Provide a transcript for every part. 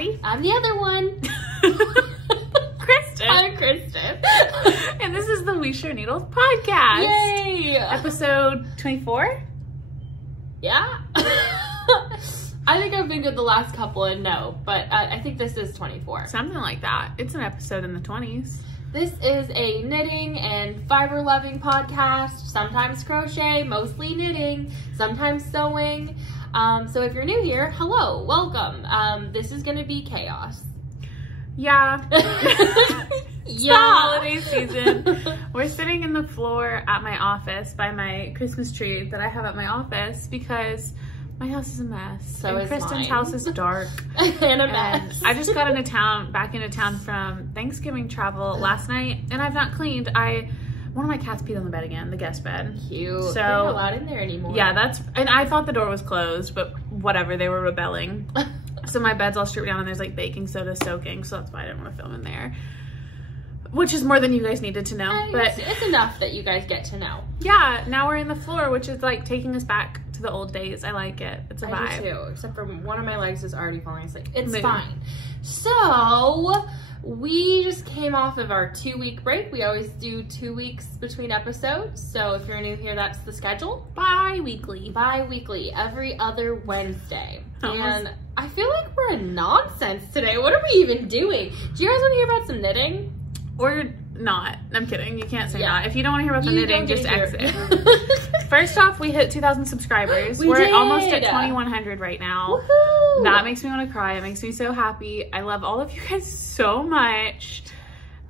Maddie. I'm the other one. Kristen. I'm Kristen. And this is the We Share Needles podcast. Yay! Episode 24? Yeah. I think I've been good the last couple and no, but I think this is 24. Something like that. It's an episode in the 20s. This is a knitting and fiber loving podcast, sometimes crochet, mostly knitting, sometimes sewing. So if you're new here, hello, welcome. This is gonna be chaos. Yeah. It's Yeah. the holiday season. We're sitting in the floor at my office by my Christmas tree that I have at my office because my house is a mess. So and is Kristen's mine. house is dark. And a mess. I just got back into town from Thanksgiving travel last night, and I've not cleaned. One of my cats peed on the bed again, the guest bed. Cute. So they're not allowed in there anymore. Yeah, and I thought the door was closed, but whatever, they were rebelling. So my bed's all stripped down and there's like baking soda soaking, so that's why I didn't want to film in there. Which is more than you guys needed to know. But it's enough that you guys get to know. Yeah, now we're in the floor, which is like taking us back to the old days. I like it. It's a vibe. I do too, except for one of my legs is already falling asleep. It's Maybe. fine. So we just came off of our 2-week break. We always do 2 weeks between episodes. So if you're new here, that's the schedule. Bi-weekly. Bi-weekly, every other Wednesday. Almost. And I feel like we're in nonsense today. What are we even doing? Do you guys want to hear about some knitting? Or not. I'm kidding. You can't say Yeah. not. If you don't want to hear about the You knitting, don't just get to hear exit. it. First off, we hit 2,000 subscribers. We We're did. almost at 2,100 right now. Woohoo! That makes me want to cry. It makes me so happy. I love all of you guys so much.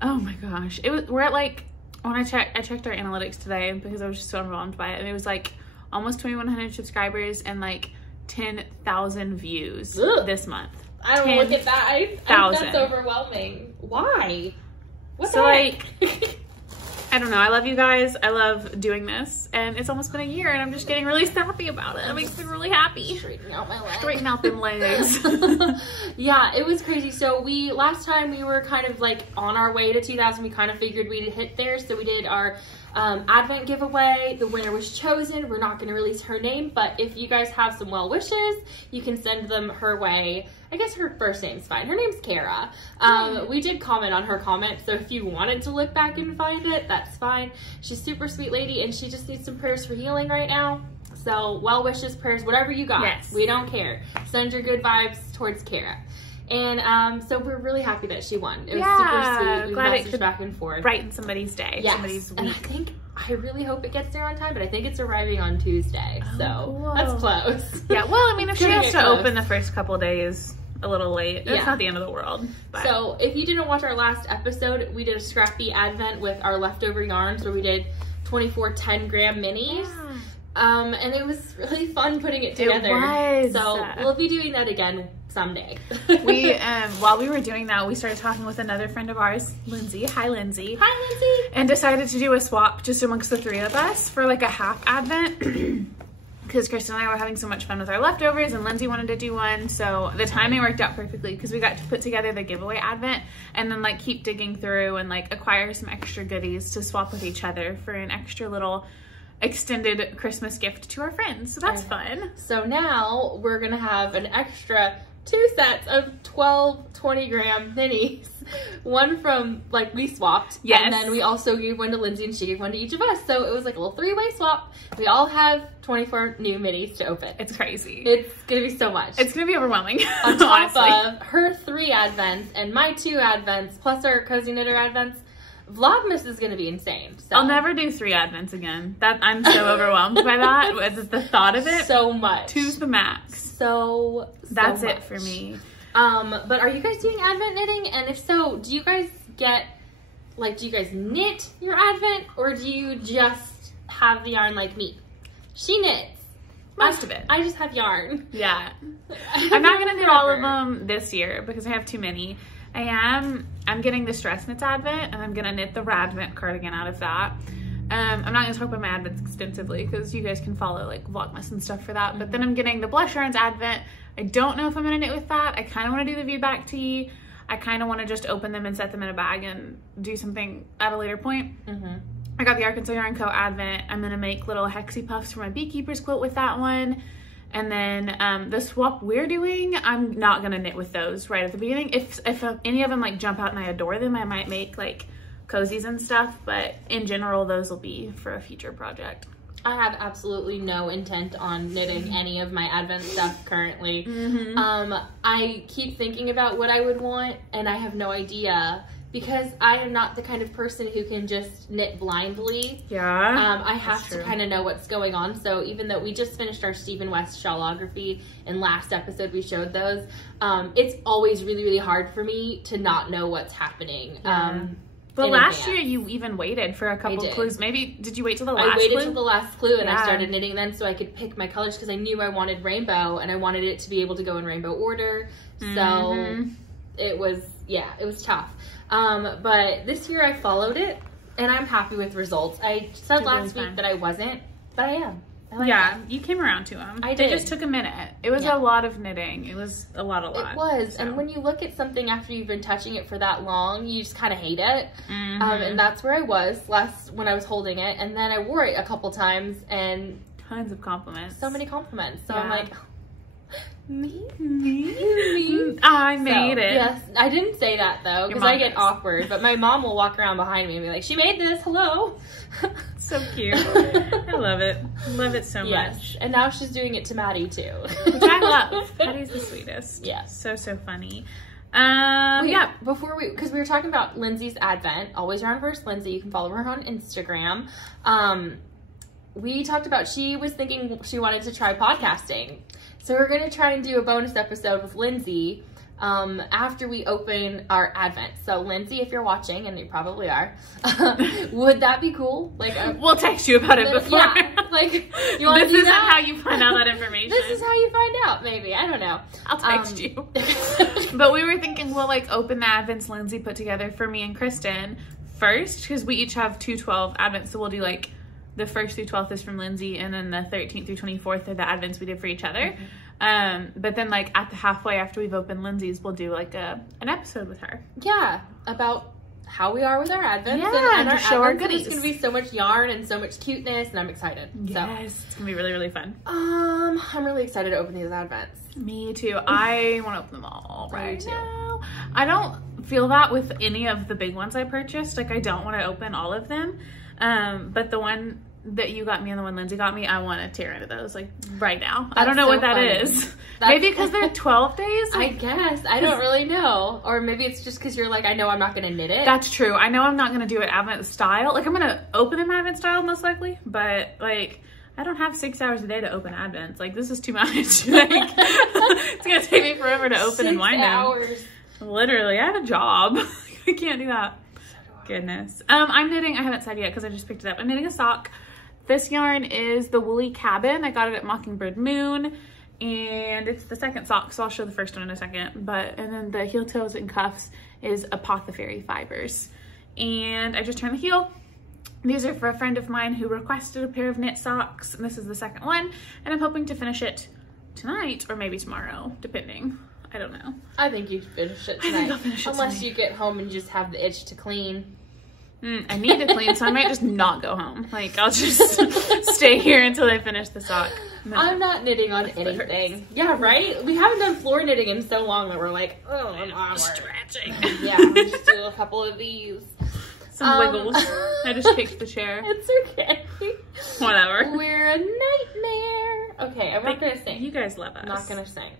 Oh my gosh. We're at like, when I checked our analytics today because I was just so overwhelmed by it. And it was like almost 2,100 subscribers and like 10,000 views this month. I don't look at that. That's overwhelming. Why? What so the heck? like, I don't know. I love you guys. I love doing this. And it's almost been a year and I'm just getting really snappy about it. It makes me really happy. Straighten out my legs. Straighten out them legs. Yeah, it was crazy. So last time we were kind of like on our way to 2,000. We kind of figured we'd hit there. So we did our Advent giveaway. The winner was chosen. We're not going to release her name, but if you guys have some well wishes, you can send them her way. I guess her first name's fine. Her name's Kara. We did comment on her comment, so if you wanted to look back and find it, that's fine. She's a super sweet lady, and she just needs some prayers for healing right now. So well wishes, prayers, whatever you got. Yes. We don't care. Send your good vibes towards Kara. And so we're really happy that she won. It was super sweet. We Glad it messaged could back and forth. Brighten somebody's day. Yes. Somebody's And week. I really hope it gets there on time, but I think it's arriving on Tuesday. So cool. that's close. Yeah, well, I mean, if she Gonna has get to close. open the first couple days a little late, it's not the end of the world. But. So if you didn't watch our last episode, we did a scrappy advent with our leftover yarns where we did 24 10-gram minis. Yeah. And it was really fun putting it together. It was. So we'll be doing that again someday. We, while we were doing that, we started talking with another friend of ours, Lindsey. Hi, Lindsey. Hi, Lindsey. And decided to do a swap just amongst the three of us for like a half advent. Because Kristen and I were having so much fun with our leftovers and Lindsey wanted to do one. So the timing worked out perfectly because we got to put together the giveaway advent and then like keep digging through and like acquire some extra goodies to swap with each other for an extra little extended Christmas gift to our friends. So that's fun. So now we're going to have an extra 2 sets of 12 20-gram minis. One from, like, we swapped. Yes. And then we also gave one to Lindsey and she gave one to each of us. So it was like a little 3-way swap. We all have 24 new minis to open. It's crazy. It's going to be so much. It's going to be overwhelming. On top honestly. of her 3 advents and my 2 advents, plus our Cozy Knitter advents, Vlogmas is going to be insane. So. I'll never do 3 advents again. I'm so overwhelmed by that. With the thought of it. So much. 2's the max. So That's much. it for me. But are you guys doing advent knitting? And if so, do you guys knit your advent or do you just have the yarn like me? She knits. Most of it. I just have yarn. Yeah. I'm not going to do all of them this year because I have too many. I'm getting the Stress Knits advent and I'm going to knit the Radvent cardigan out of that. I'm not going to talk about my advents extensively because you guys can follow like Vlogmas and stuff for that. But then I'm getting the Blush Yarns advent. I don't know if I'm going to knit with that. I kind of want to do the View Back Tee. I kind of want to just open them and set them in a bag and do something at a later point. I got the Arkansas Yarn Co. advent. I'm going to make little hexie puffs for my beekeeper's quilt with that one. And then the swap we're doing, I'm not gonna knit with those right at the beginning. If any of them like jump out and I adore them, I might make like cozies and stuff, but in general, those will be for a future project. I have absolutely no intent on knitting any of my Advent stuff currently. I keep thinking about what I would want, and I have no idea because I am not the kind of person who can just knit blindly. Yeah. I have to kind of know what's going on. So even though we just finished our Stephen West shawlography, and last episode we showed those, it's always really, really hard for me to not know what's happening. But last year you even waited for a couple clues. Maybe, did you wait till the last clue? I waited till the last clue and I started knitting then so I could pick my colors because I knew I wanted rainbow and I wanted it to be able to go in rainbow order. So it was tough. But this year I followed it and I'm happy with results. I said last week that I wasn't, but I am. You came around to them. I did. It just took a minute. It was a lot of knitting. It was a lot. It was. So. And when you look at something after you've been touching it for that long, you just kind of hate it. And that's where I was when I was holding it. And then I wore it a couple times and tons of compliments. So many compliments. So I'm like, me? I made it. Yes. I didn't say that though because I get awkward. But my mom will walk around behind me and be like, she made this. Hello. So cute. I love it. Love it so much. And now she's doing it to Maddie too. Which I love. Maddie's the sweetest. Yes. So funny. Before because we were talking about Lindsey's Advent, Always Yarn First Lindsey. You can follow her on Instagram. We talked about she was thinking she wanted to try podcasting. So we're going to try and do a bonus episode with Lindsey after we open our Advent. So Lindsey, if you're watching, and you probably are, would that be cool? Like, we'll text you about it before. Yeah, like, you want to do that? This isn't how you find out that information. This is how you find out, maybe. I don't know. I'll text you. But we were thinking we'll like open the Advents Lindsey put together for me and Christen first, because we each have 2 12 Advents, so we'll do like the 1st through 12th is from Lindsey, and then the 13th through 24th are the Advents we did for each other. But then like at the halfway after we've opened Lindsey's, we'll do like an episode with her. Yeah, about how we are with our Advents. Yeah, and our show our goodies. It's going to be so much yarn and so much cuteness, and I'm excited. Yes, it's going to be really, really fun. I'm really excited to open these Advents. Me too. I want to open them all right now. I don't feel that with any of the big ones I purchased. Like, I don't want to open all of them. But the one that you got me and the one Lindsey got me, I want to tear into those like right now. I don't know what that is. Maybe because they're 12 days? I guess. I don't really know. Or maybe it's just because you're like, I know I'm not going to knit it. That's true. I know I'm not going to do it Advent style. Like, I'm going to open them Advent style most likely, but like, I don't have 6 hours a day to open Advents. Like, this is too much. Like, it's going to take me forever to open and wind them. 6 hours. Literally, I have a job. I can't do that. Goodness. I'm knitting, I haven't said yet because I just picked it up. I'm knitting a sock. This yarn is the Woolly Cabin. I got it at Mockingbird Moon, and it's the second sock, so I'll show the first one in a second. And then the heel toes and cuffs is Apothecary Fibers. And I just turned the heel. These are for a friend of mine who requested a pair of knit socks, and this is the second one. And I'm hoping to finish it tonight or maybe tomorrow, depending. I don't know. I think you finish it tonight. I think I'll finish it Unless tonight. you get home and just have the itch to clean. I need to clean, so I might just not go home. Like, I'll just stay here until I finish the sock. No. I'm not knitting on anything. Yeah, right? We haven't done floor knitting in so long that we're like, oh, I'm stretching. Yeah, we'll just do a couple of these. Some wiggles. I just kicked the chair. It's okay. Whatever. We're a nightmare. Okay, I'm not going to sing. You guys love us. I'm not going to sing.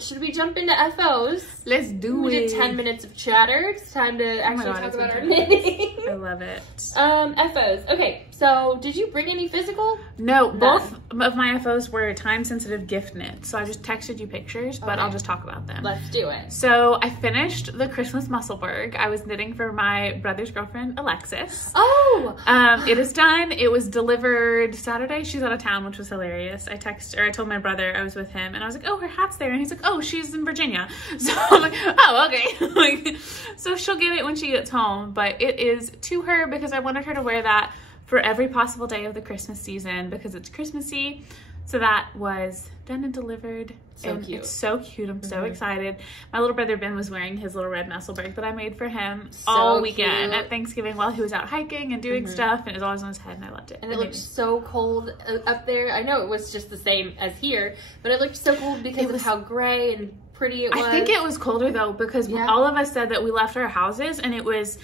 Should we jump into FOs? Let's do it. We did 10 minutes of chatter. It's time to actually talk about our knitting. I love it. FOs. Okay, so did you bring any physical? No, both of my FOs were time-sensitive gift knits. So I just texted you pictures, but I'll just talk about them. Let's do it. So I finished the Christmas Musselburgh. I was knitting for my brother's girlfriend, Alexis. Oh! It is done. It was delivered Saturday. She's out of town, which was hilarious. I told my brother I was with him, and I was like, oh, her hat's there. And he's like, oh, she's in Virginia. So I'm like, oh, okay. Like, so she'll get it when she gets home, but it is to her because I wanted her to wear that for every possible day of the Christmas season because it's Christmassy. So that was done and delivered. So cute. It's so cute. I'm so excited. My little brother Ben was wearing his little red Musselburgh that I made for him all weekend at Thanksgiving while he was out hiking and doing stuff, and it was always on his head, and I loved it. And it looked so cold up there. I know it was just the same as here, but it looked so cold because of how gray and pretty it was. I think it was colder though, because all of us said that we left our houses, and it was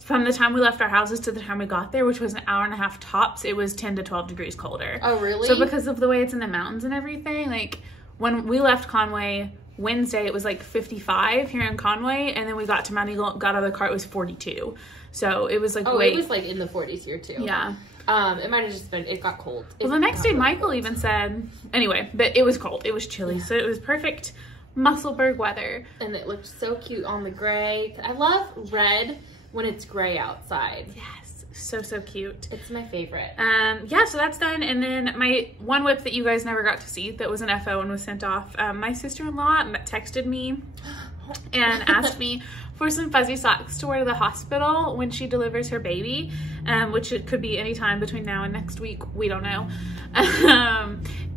from the time we left our houses to the time we got there, which was an hour and a half tops, it was 10 to 12 degrees colder. Oh, really? So because of the way it's in the mountains and everything, like when we left Conway Wednesday, it was like 55 here in Conway, and then we got to Maddie, got out of the car, it was 42. So it was like it was like in the 40s here too. Yeah. It might have just been, it got cold. Well, the next day Michael even said, anyway, but it was cold. It was chilly. So it was perfect Musselburgh weather. And it looked so cute on the gray. I love red when it's gray outside. Yes, so cute. It's my favorite. Yeah, so that's done. And then my one whip that you guys never got to see that was an FO and was sent off, my sister-in-law texted me and asked me for some fuzzy socks to wear to the hospital when she delivers her baby, which it could be any time between now and next week. We don't know.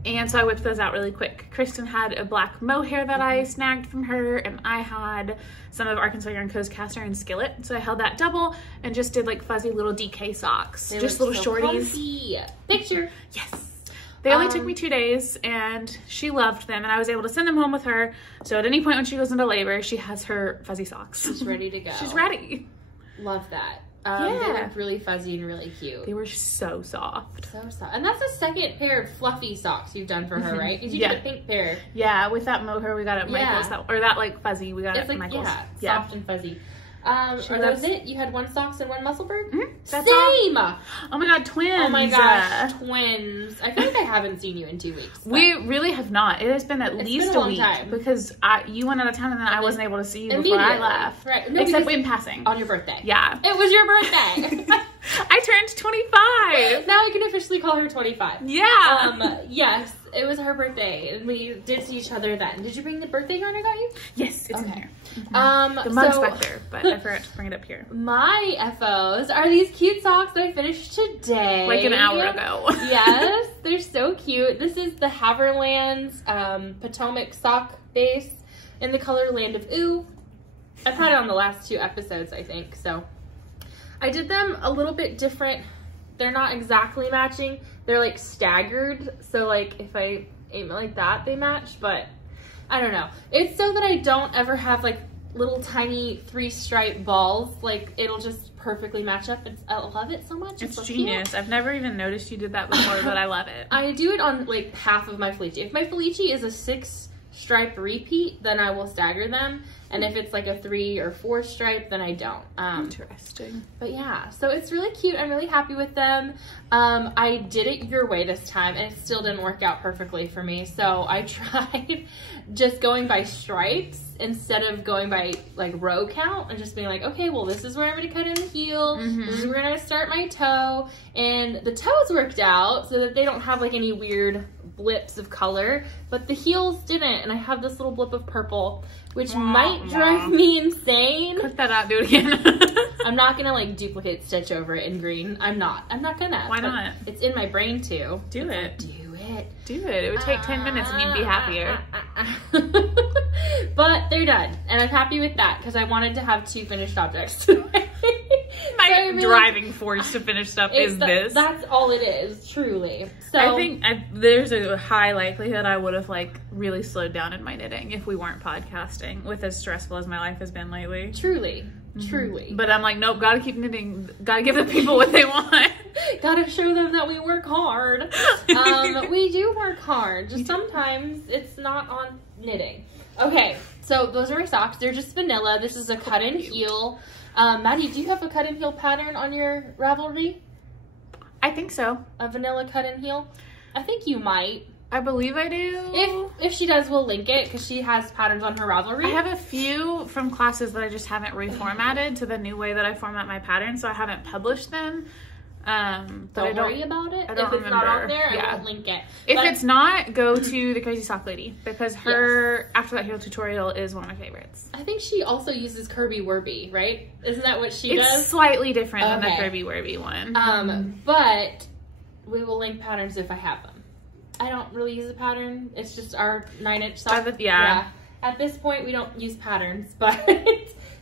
And so I whipped those out really quick. Christen had a black mohair that I snagged from her, and I had some of Arkansas Yarn Co.'s cast iron skillet. So I held that double and just did like fuzzy little DK socks. They just little so shorties. Comfy. Picture. Yes. They only took me 2 days, and she loved them, and I was able to send them home with her. So at any point when she goes into labor, she has her fuzzy socks. She's ready to go. She's ready. Love that. Yeah. They look really fuzzy and really cute. They were so soft. So soft. And that's the second pair of fluffy socks you've done for her, right? Because you did a pink pair. Yeah, with that mohair we got at Michael's, or that like fuzzy we got at Michael's. Yeah, soft and fuzzy. Are those it? You had 1 socks and 1 Musselburgh? That's Same! All. Oh my god, twins! Oh my gosh, twins. I feel like I haven't seen you in 2 weeks. We really have not. It has been at least a week. Time. Because you went out of town and then I wasn't able to see you before I left. Right. No, except in passing. On your birthday. Yeah. It was your birthday. I turned 25. Now we can officially call her 25. Yeah. Yes, it was her birthday, and we did see each other then. Did you bring the birthday yarn I got you? Yes, it's in here. The mug's back there, but I forgot to bring it up here. My FOs are these cute socks that I finished today. Like an hour ago. Yes, they're so cute. This is the Havirland's Potomac sock base in the color Land of Ooh. I've had it on the last 2 episodes, I think, so. I did them a little bit different. They're not exactly matching. They're like staggered. So like if I aim it like that, they match, but I don't know. It's so that I don't ever have like little tiny 3-stripe balls. Like it'll just perfectly match up. I love it so much. It's so genius. Cute. I've never even noticed you did that before, but I love it. I do it on like half of my Felici. If my Felici is a 6-stripe repeat, then I will stagger them. And if it's like a 3 or 4 stripe, then I don't. Interesting. But yeah, so it's really cute. I'm really happy with them. I did it your way this time, and it still didn't work out perfectly for me. So I tried just going by stripes instead of going by like row count and just being like, okay, well, this is where I'm going to cut in the heel. This is where I'm going to start my toe. And the toes worked out so that they don't have like any weird blips of color, but the heels didn't. And I have this little blip of purple, which might drive me insane. Cut that out, do it again. I'm not gonna like duplicate stitch over it in green. I'm not gonna. Why not? It's in my brain too. Do it. Do it. Do it. It would take 10 minutes and you'd be happier. But they're done. And I'm happy with that because I wanted to have 2 finished objects today. My driving force to finish stuff is this. That's all it is, truly. So I think there's a high likelihood I would have like really slowed down in my knitting if we weren't podcasting with as stressful as my life has been lately. Truly. But I'm like, nope, gotta keep knitting. Gotta give the people what they want. Gotta show them that we work hard. We do work hard. Just sometimes it's not on knitting. Okay, so those are our socks. They're just vanilla. This is a cut-in heel. Maddie, do you have a cut-in heel pattern on your Ravelry? I think so. A vanilla cut-in heel? I think you might. I believe I do. If she does, we'll link it because she has patterns on her Ravelry. I have a few from classes that I just haven't reformatted to the new way that I format my patterns, so I haven't published them. But don't worry about it. I don't if it's remember. not on there, I won't link it. If it's not, go to the Crazy Sock Lady because her After That Heel tutorial is one of my favorites. I think she also uses Kirby Werby, right? Isn't that what she does? It's slightly different than the Kirby Werby one. But we will link patterns if I have them. I don't really use a pattern. It's just our 9-inch sock. Yeah. At this point, we don't use patterns, but Maddie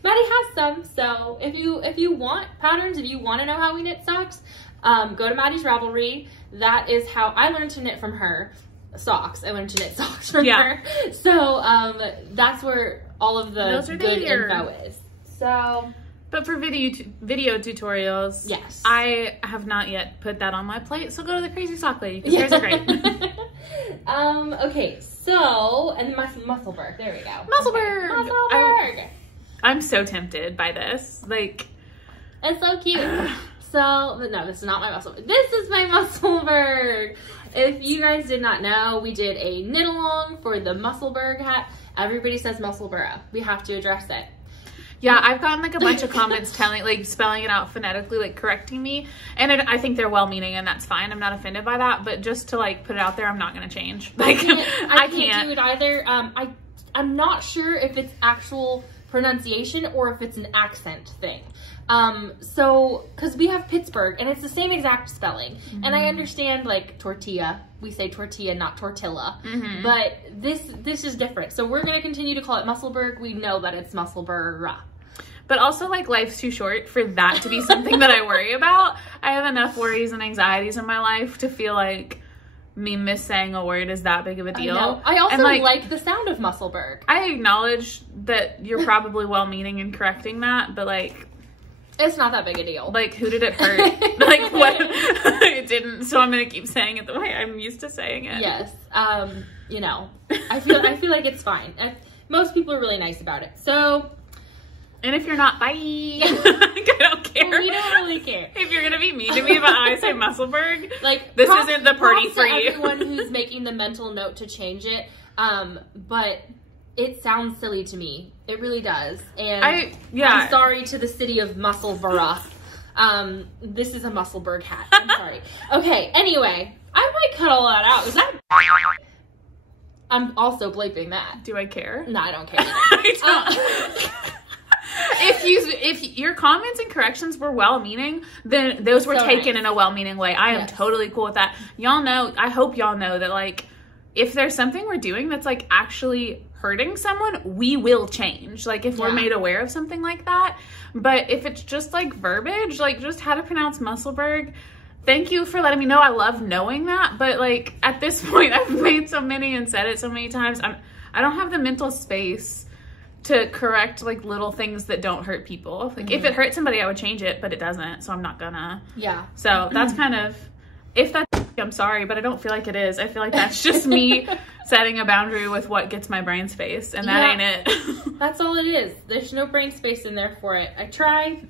has some. So if you want patterns, if you want to know how we knit socks, go to Maddie's Ravelry. That is how I learned to knit from her. Socks. I learned to knit socks from her. So that's where all of the good info is. So, but for video tutorials, yes, I have not yet put that on my plate. So go to the Crazy Sock Lady because hers are great. Okay, so and Musselburgh. There we go. Musselburgh. Okay. Musselburgh. I'm so tempted by this. Like, it's so cute. So, no, this is not my Musselburgh. This is my Musselburgh. If you guys did not know, we did a knit along for the Musselburgh hat. Everybody says Musselburgh. We have to address it. Yeah, I've gotten like a bunch of comments telling, like, spelling it out phonetically, like correcting me. And I think they're well-meaning and that's fine. I'm not offended by that. But just to like put it out there, I'm not going to change. Like, I can't do it either. I'm not sure if it's actual pronunciation or if it's an accent thing. So, cause we have Pittsburgh and it's the same exact spelling. And I understand like tortilla, we say tortilla, not tortilla, but this is different. So we're going to continue to call it Musselburgh. We know that it's Musselburgh. But also, like, life's too short for that to be something that I worry about. I have enough worries and anxieties in my life to feel like me missaying a word is that big of a deal. I also like the sound of Musselburgh. I acknowledge that you're probably well-meaning in correcting that, but like, it's not that big a deal. Like, who did it hurt? Like, what? It didn't. So I'm gonna keep saying it the way I'm used to saying it. Yes. You know, I feel like it's fine. Most people are really nice about it. So. And if you're not, bye. I don't care. We don't really care. If you're gonna be mean to me about how I say Musselburgh, like, this isn't the party for you. Everyone who's making the mental note to change it, but it sounds silly to me. It really does. And I'm sorry to the city of Musselburgh. This is a Musselburgh hat. I'm sorry. Okay. Anyway, I might cut all that out. Is that? I'm also bleeping that. Do I care? No, I don't care. I don't. If your comments and corrections were well-meaning, then those were taken in a well-meaning way. I am totally cool with that. Y'all know, I hope y'all know that, like, if there's something we're doing that's like actually hurting someone, we will change. Like, if we're made aware of something like that. But if it's just like verbiage, like just how to pronounce Musselburgh, thank you for letting me know. I love knowing that. But like, at this point, I've made so many and said it so many times. I don't have the mental space to correct like little things that don't hurt people. Like, if it hurt somebody, I would change it, but it doesn't, so I'm not gonna. Yeah. So that's kind of, if that's, I'm sorry, but I don't feel like it is. I feel like that's just me setting a boundary with what gets my brain space, and that ain't it. That's all it is. There's no brain space in there for it. I tried.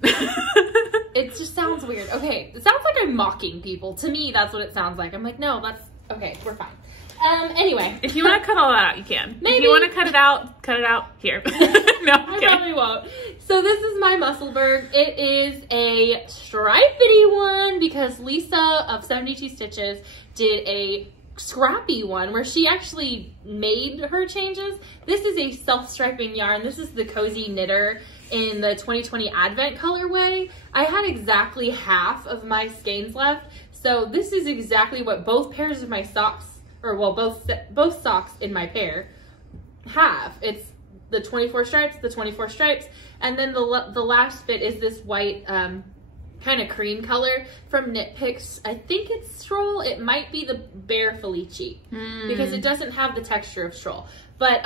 It just sounds weird. Okay, it sounds like I'm mocking people. To me, that's what it sounds like. I'm like, no, that's, okay, we're fine. Anyway. If you want to cut all that out, you can. Maybe. If you want to cut it out here. No, I probably won't. So this is my Musselburgh. It is a stripedy one because Lisa of 72 Stitches did a scrappy one where she actually made her changes. This is a self-striping yarn. This is the Cozy Knitter in the 2020 Advent colorway. I had exactly half of my skeins left. So this is exactly what both pairs of my socks, or well, both socks in my pair have. It's the 24 stripes, and then the last bit is this white kind of cream color from Knit Picks. I think it's Stroll. It might be the Bare Felici because it doesn't have the texture of Stroll. But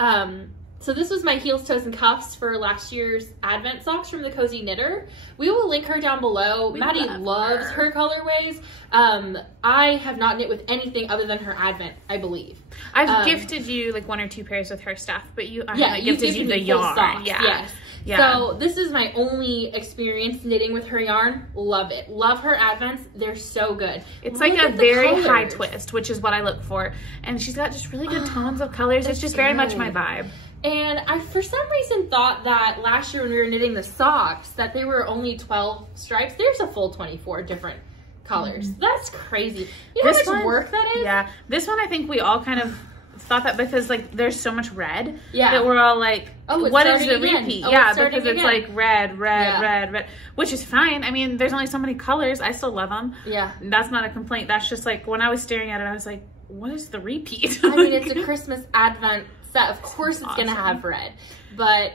so this was my heels, toes, and cuffs for last year's Advent socks from the Cozy Knitter. We will link her down below. Maddie loves her colorways. I have not knit with anything other than her Advent, I believe. I've gifted you like 1 or 2 pairs with her stuff, but I haven't gifted you the yarn. Socks, yes. Yeah. So this is my only experience knitting with her yarn. Love it. Love her Advents. They're so good. It's like a very high twist, which is what I look for. And she's got just really good tones of colors. It's just very much my vibe. And I, for some reason, thought that last year when we were knitting the socks, that they were only 12 stripes. There's a full 24 different colors. That's crazy. You know how much work that is? Yeah. This one, I think we all kind of thought that because like there's so much red that we're all like, what is the repeat? Because it's like red, which is fine. I mean, there's only so many colors. I still love them. Yeah. That's not a complaint. That's just like when I was staring at it, I was like, what is the repeat? I mean, it's a Christmas Advent set. Of course it's going to have red. But,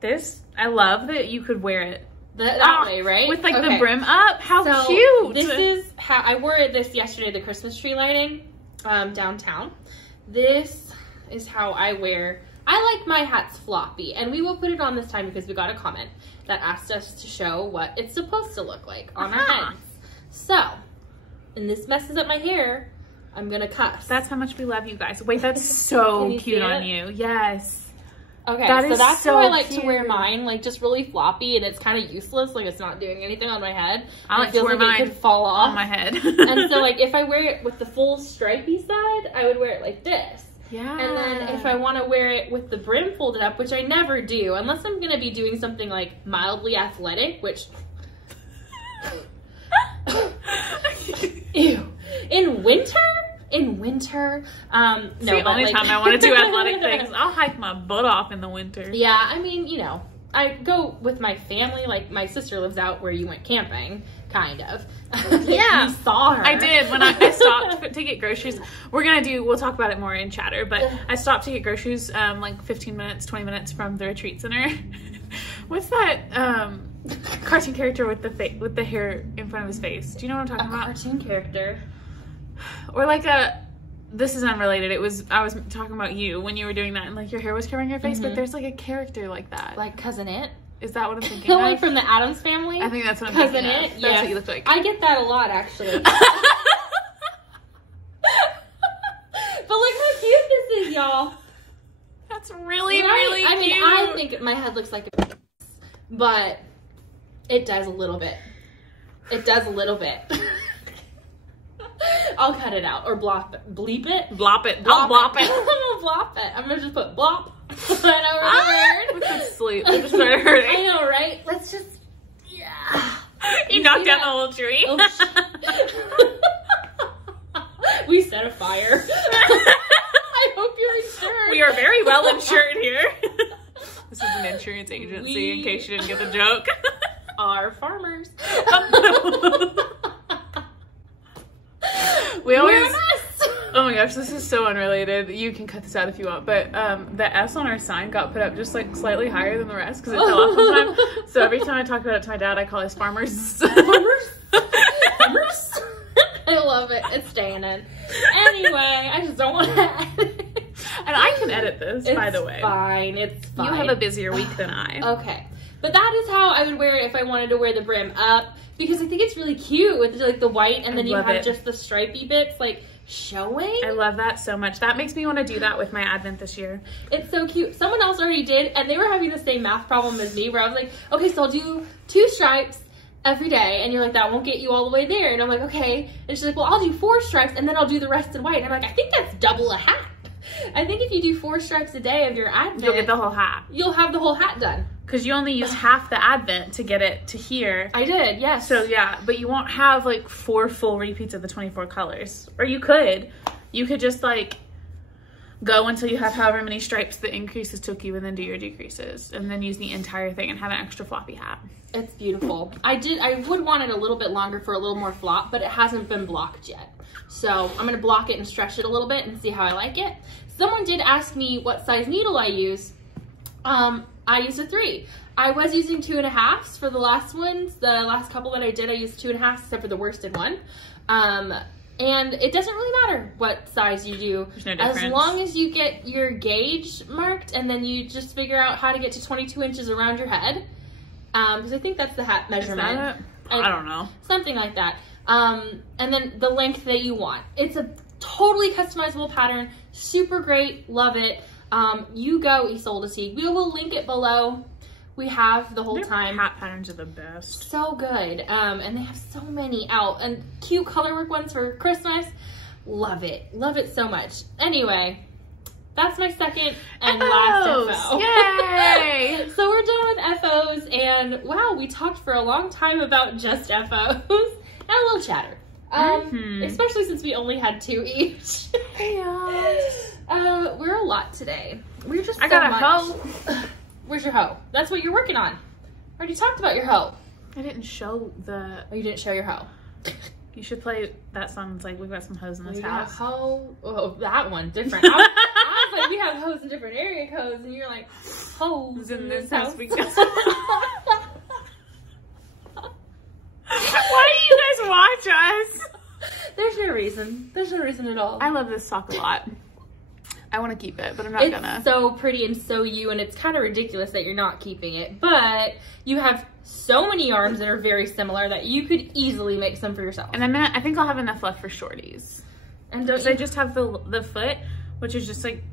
this, I love that you could wear it that way, right? With like the brim up. How cute. This is how, I wore this yesterday, the Christmas tree lighting, downtown. This is how I wear, I like my hats floppy. And we will put it on this time because we got a comment that asked us to show what it's supposed to look like on our heads. So, and this messes up my hair, I'm gonna cuss. That's how much we love you guys. Wait, that's so cute on you. Yes. Okay, so that's how I like to wear mine, like just really floppy, and it's kind of useless, like it's not doing anything on my head. I like to wear mine it could fall off on my head. And so like if I wear it with the full stripy side, I would wear it like this. Yeah. And then if I want to wear it with the brim folded up, which I never do, unless I'm gonna be doing something like mildly athletic, which ew. In winter, no. It's the only time I want to do athletic things. I'll hike my butt off in the winter. Yeah, I mean, you know, I go with my family. Like my sister lives out where you went camping, kind of. Yeah, you saw her. I did when I stopped to get groceries. We'll talk about it more in chatter. But I stopped to get groceries, like 15 minutes, 20 minutes from the retreat center. What's that? Cartoon character with the hair in front of his face. Do you know what I'm talking about? Cartoon character. Or like this is unrelated. I was talking about you when you were doing that and like your hair was covering your face, but there's like a character like that. Like Cousin It? Is that what I'm thinking of? Like from the Addams Family? I think that's what I'm Cousin thinking It? of. That's what you look like. I get that a lot actually. But look how cute this is, y'all. That's really, right? really cute. I mean, I think my head looks like a but it does a little bit. It does a little bit. I'll cut it out or bleep it. Blop it. I'll blop it. I'm gonna blop it. I'm gonna just put blop. I know, we're sleep. It just started hurting. I know, right? Let's just, yeah. You knocked down the whole tree. Oh, we set a fire. I hope you're insured. We are very well insured here. This is an insurance agency, in case you didn't get the joke. Are farmers. We always, oh my gosh, this is so unrelated. You can cut this out if you want, but the S on our sign got put up just like slightly higher than the rest because it fell off one time. So every time I talk about it to my dad, I call us farmers. Farmers? Farmers? I love it. It's staying in. Anyway, I just don't want to edit it. And I can edit this, by the way. It's fine. You have a busier week than I. Okay. But that is how I would wear it if I wanted to wear the brim up. Because I think it's really cute with like the white and then you have just the stripy bits like showing. I love that so much. That makes me want to do that with my Advent this year. It's so cute. Someone else already did and they were having the same math problem as me where I was like, okay, so I'll do 2 stripes every day. And you're like, that won't get you all the way there. And I'm like, okay. And she's like, well, I'll do 4 stripes and then I'll do the rest in white. And I'm like, I think that's double a hat. I think if you do 4 stripes a day of your Advent, you'll get the whole hat. You'll have the whole hat done. Because you only use half the Advent to get it to here. I did, yes. So yeah, but you won't have like 4 full repeats of the 24 colors. Or you could. You could just like go until you have however many stripes the increases took you and then do your decreases. And then use the entire thing and have an extra floppy hat. It's beautiful. I would want it a little bit longer for a little more flop, but it hasn't been blocked yet. So I'm going to block it and stretch it a little bit and see how I like it. Someone did ask me what size needle I use. I used a 3. I was using 2.5s for the last ones. The last couple that I did, I used 2.5s except for the worsted one. And it doesn't really matter what size you do. There's no difference. As long as you get your gauge marked and then you just figure out how to get to 22 inches around your head. Because I think that's the hat measurement. Is that it? I don't know. Something like that. And then the length that you want. It's a totally customizable pattern. Super great. Love it. You go, Ysolda Teague. We will link it below. We have the whole time. Hat patterns are the best. So good. And they have so many out. And cute colorwork ones for Christmas. Love it. Love it so much. Anyway, that's my second and last FO. Yay! So we're done with FOs. And wow, we talked for a long time about just FOs. And a little chatter. Especially since we only had 2 each. We're a lot today. We're just I got a hoe. Where's your hoe? That's what you're working on. Already talked about your hoe. I didn't show the... Oh, you didn't show your hoe. You should play that song. It's like, we've got some hoes in this house. Oh, that one, different. I was like, we have hoes in different area codes, and you're like, hoes in this house. We got. Why do you guys watch us? There's no reason. There's no reason at all. I love this sock a lot. I want to keep it, but I'm not gonna. It's so pretty and so you, and it's kind of ridiculous that you're not keeping it, but you have so many yarns that are very similar that you could easily make some for yourself. And I think I'll have enough left for shorties. And don't I just have the foot, which is just like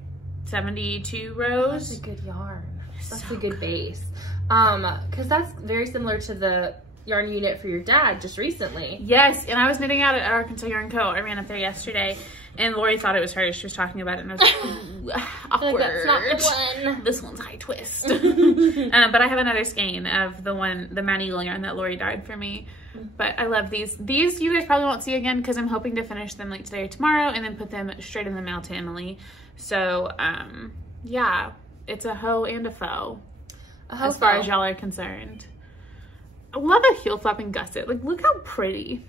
72 rows. That's a good yarn. That's a good base. Because that's very similar to the yarn you knit for your dad just recently. Yes, and I was knitting out at Arkansas Yarn Co. I ran up there yesterday, and Lori thought it was hers. She was talking about it, and I was like, ooh, awkward. Like, that's not the one. This one's high twist. But I have another skein of the Maddie yarn that Lori dyed for me. But I love these. These you guys probably won't see again because I'm hoping to finish them like today or tomorrow and then put them straight in the mail to Emily. So, yeah, it's a hoe and a foe as far as y'all are concerned. I love a heel flapping gusset. Like, look how pretty.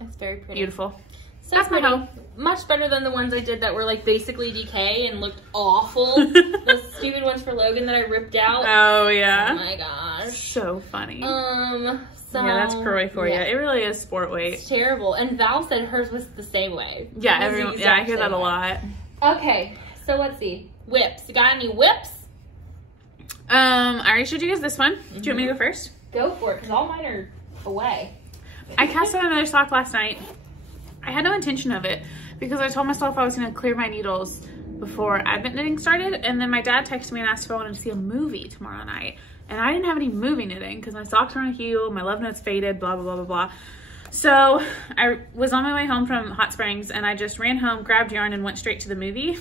It's very pretty. Beautiful. So that's pretty. my hoe. Much better than the ones I did that were like basically DK and looked awful. The stupid ones for Logan that I ripped out. Oh yeah. Oh my gosh. So funny. So yeah, that's Croy for you. It really is sport weight. It's terrible. And Val said hers was the same way. Yeah, everyone. Yeah, I hear that a lot. Okay, so let's see. Whips. You got any whips? I already showed you guys this one. Do you want me to go first? Go for it, because all mine are away. I cast on another sock last night. I had no intention of it because I told myself I was going to clear my needles before Advent knitting started, and then my dad texted me and asked if I wanted to see a movie tomorrow night, and I didn't have any movie knitting because my socks were on a heel, my Lovenote's faded, blah, blah, blah, blah, blah. So I was on my way home from Hot Springs, and I just ran home, grabbed yarn, and went straight to the movie.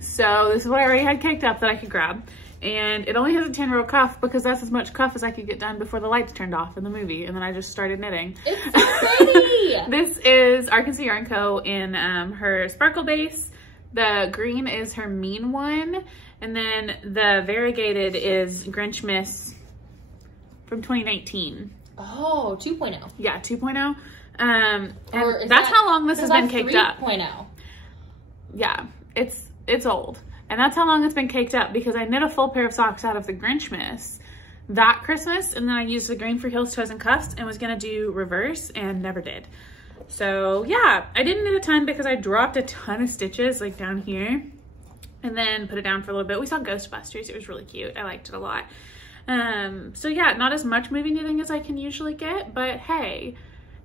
So this is what I already had caked up that I could grab. And it only has a 10-row cuff because that's as much cuff as I could get done before the lights turned off in the movie. And then I just started knitting. It's so pretty! This is Arkansas Yarn Co. in her sparkle base. The green is her mean one. And then the variegated is Grinch Miss from 2019. Oh, 2.0. Yeah, 2.0. And that's how long this has been caked up. 3.0. Yeah, it's old. And that's how long it's been caked up because I knit a full pair of socks out of the Grinch Miss that Christmas, and then I used the green for heels, toes, and cuffs and was gonna do reverse and never did. So yeah, I didn't knit a ton because I dropped a ton of stitches like down here and then put it down for a little bit. We saw Ghostbusters, it was really cute. I liked it a lot. So yeah, not as much movie knitting as I can usually get, but hey,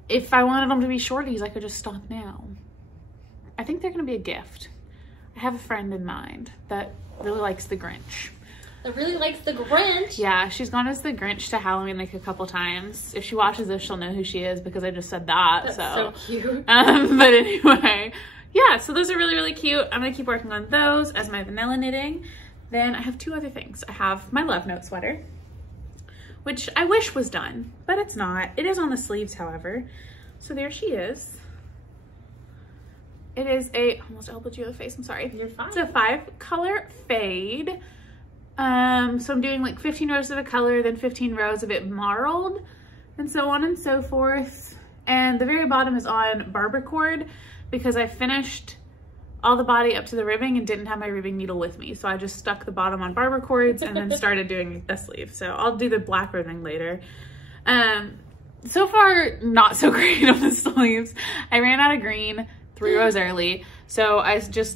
if I wanted them to be shorties, I could just stop now. I think they're gonna be a gift. I have a friend in mind that really likes the Grinch. That really likes the Grinch? Yeah, she's gone as the Grinch to Halloween like a couple times. If she watches this, she'll know who she is because I just said that. That's so cute. But anyway, yeah, so those are really, really cute. I'm gonna keep working on those as my vanilla knitting. Then I have two other things. I have my Lovenote sweater, which I wish was done, but it's not. It is on the sleeves, however. So there she is. It is almost elbowed you in the face, I'm sorry. You're fine. It's a 5-color fade. So I'm doing like 15 rows of a color, then 15 rows of it marled, and so on and so forth. And the very bottom is on barber cord because I finished all the body up to the ribbing and didn't have my ribbing needle with me. So I just stuck the bottom on barber cords and then started doing a sleeve. So I'll do the black ribbing later. So far, not so great on the sleeves. I ran out of green 3 rows early, so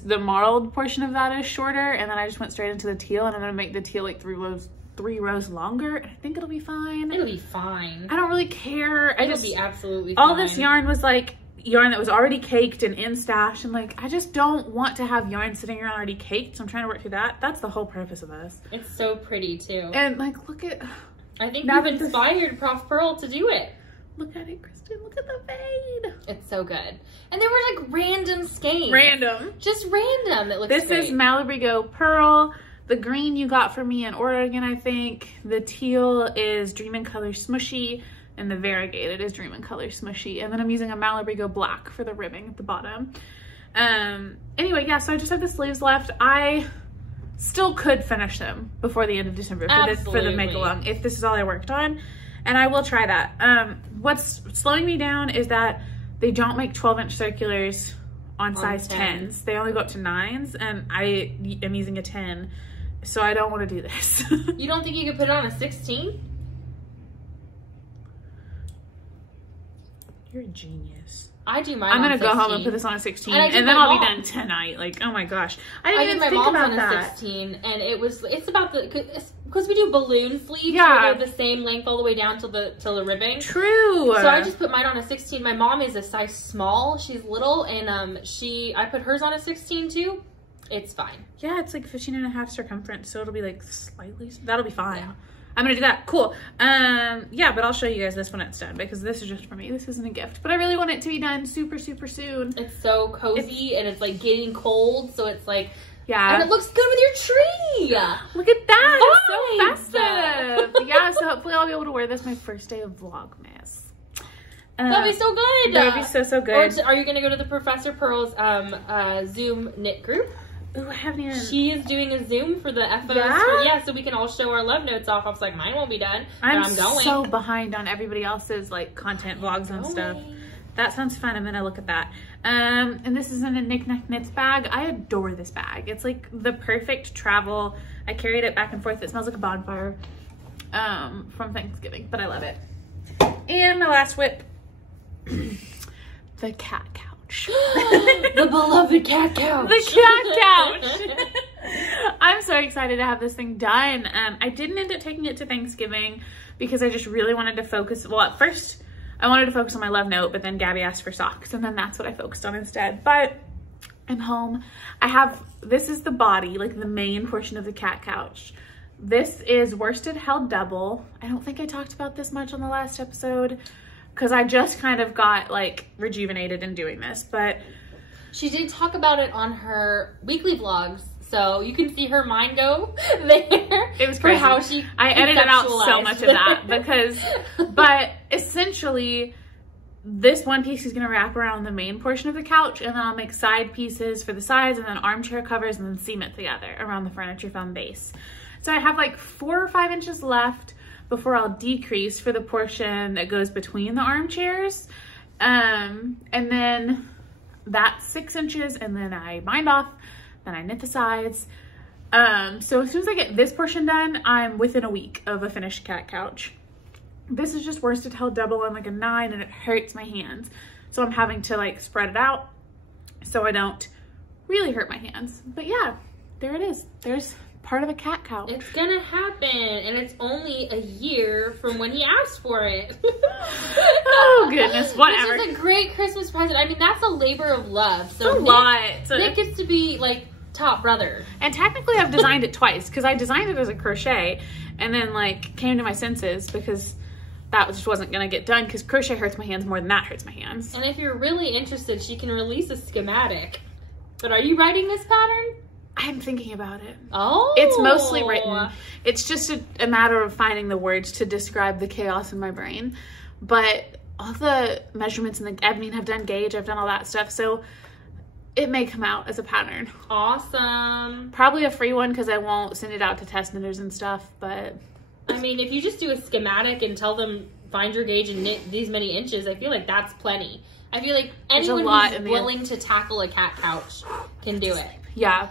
the marled portion of that is shorter, and then I just went straight into the teal, and I'm gonna make the teal like 3 rows longer, and I think it'll be fine. It'll be fine. I don't really care. It'll be absolutely fine. All this yarn was like yarn that was already caked and in stash, and like I just don't want to have yarn sitting around already caked, so I'm trying to work through that. That's the whole purpose of this. It's so pretty too. And like, look at, I think you've inspired Prof Pearl to do it. Look at it, Christen. Look at the fade. It's so good. And there were like random skeins. Random. Just random. It looks great. This is Malabrigo Pearl. The green you got from me in Oregon, I think. The teal is Dream in Color Smushy. And the variegated is Dream in Color Smushy. And then I'm using a Malabrigo Black for the ribbing at the bottom. Anyway, yeah, so I just have the sleeves left. I still could finish them before the end of December for the make-along if this is all I worked on. and I will try that. What's slowing me down is that they don't make 12-inch circulars on size 10s. They only go up to 9s, and I am using a 10, so I don't want to do this. You don't think you could put it on a 16? You're a genius. I do mine. I'm gonna on go 16. home and put this on a 16, and then I'll be done tonight. Like, oh my gosh, I didn't even think about on that. A 16, and it's about because we do balloon sleeves. Yeah, so they're the same length all the way down till the ribbing. True. So I just put mine on a 16. My mom is a size small. She's little, and I put hers on a 16 too. It's fine. Yeah, it's like 15.5 circumference, so it'll be like slightly. That'll be fine. Yeah. I'm gonna do that. Cool. Yeah, but I'll show you guys this when it's done because this is just for me. This isn't a gift, but I really want it to be done super, super soon. It's so cozy and it's like getting cold, so it's like, yeah. And it looks good with your tree. Look at that. Vibes. It's so festive. Yeah, so hopefully I'll be able to wear this my first day of Vlogmas. That'd be so good. That'd be so, so good. Or are you gonna go to the Professor Pearl's Zoom knit group? Ooh, I haven't even. She is doing a Zoom for the FOs. Yeah? So we can all show our love notes off. I was like, mine won't be done. I'm going. so behind on everybody else's like content vlogs and stuff. That sounds fun. I'm gonna look at that. And this is in a Knick Knack Knits bag. I adore this bag. It's like the perfect travel. I carried it back and forth. It smells like a bonfire from Thanksgiving, but I love it. And my last whip, the cat couch. The beloved cat couch. The cat couch. I'm so excited to have this thing done. I didn't end up taking it to Thanksgiving because I just really wanted to focus. Well, at first I wanted to focus on my Lovenote, but then Gabby asked for socks, and then that's what I focused on instead. But I'm home. This is the body, like the main portion of the cat couch. This is worsted held double. I don't think I talked about this much on the last episode, because I just kind of got like rejuvenated in doing this, but she did talk about it on her weekly vlogs, so you can see her mind go there. It was crazy. For how she I edited out so much of that but essentially this one piece is going to wrap around the main portion of the couch, and then I'll make side pieces for the sides, and then armchair covers, and then seam it together around the furniture foam base. So I have like 4 or 5 inches left before I'll decrease for the portion that goes between the armchairs. And then that's 6 inches, and then I bind off, then I knit the sides. So as soon as I get this portion done, I'm within a week of a finished cat couch. This is just worsted held double on like a 9, and it hurts my hands. So I'm having to like spread it out so I don't really hurt my hands. But yeah, there it is. There's part of a cat couch. It's gonna happen, and it's only a year from when he asked for it. Oh goodness, whatever. This is a great Christmas present. I mean, that's a labor of love. So it's a lot. Nick gets to be like top brother. And technically I've designed it twice, because I designed it as a crochet and then like came to my senses because that just wasn't gonna get done, because crochet hurts my hands more than that hurts my hands. And if you're really interested, she can release a schematic. But are you writing this pattern? I'm thinking about it. Oh. It's mostly written. It's just a matter of finding the words to describe the chaos in my brain. But all the measurements and I've done gauge, I've done all that stuff. So it may come out as a pattern. Awesome. Probably a free one, because I won't send it out to test knitters and stuff, but. I mean, if you just do a schematic and tell them, find your gauge and knit these many inches, I feel like that's plenty. I feel like anyone who's willing to tackle a cat couch can do it. Yeah.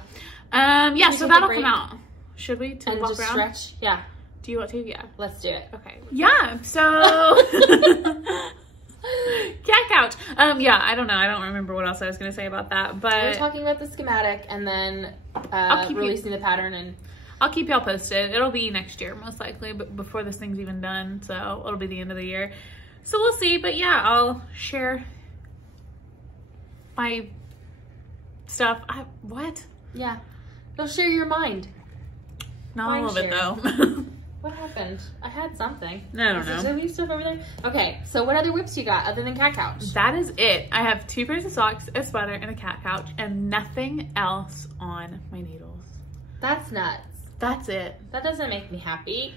Yeah, so that'll come out. Should we? And walk just around? Stretch? Yeah. Do you want to? Yeah. Let's do it. Okay. Yeah, so... cat couch. Yeah, I don't know. I don't remember what else I was going to say about that, but... We're talking about the schematic and then releasing the pattern, and... I'll keep y'all posted. It'll be next year, most likely, but before this thing's even done, so it'll be the end of the year. So we'll see, but yeah, I'll share my stuff. What? Yeah. You'll share your mind. Not all of it, though. What happened? I had something. I don't know. Is there stuff over there? Okay, so what other whips you got other than cat couch? That is it. I have 2 pairs of socks, a sweater, and a cat couch, and nothing else on my needles. That's nuts. That's it. That doesn't make me happy.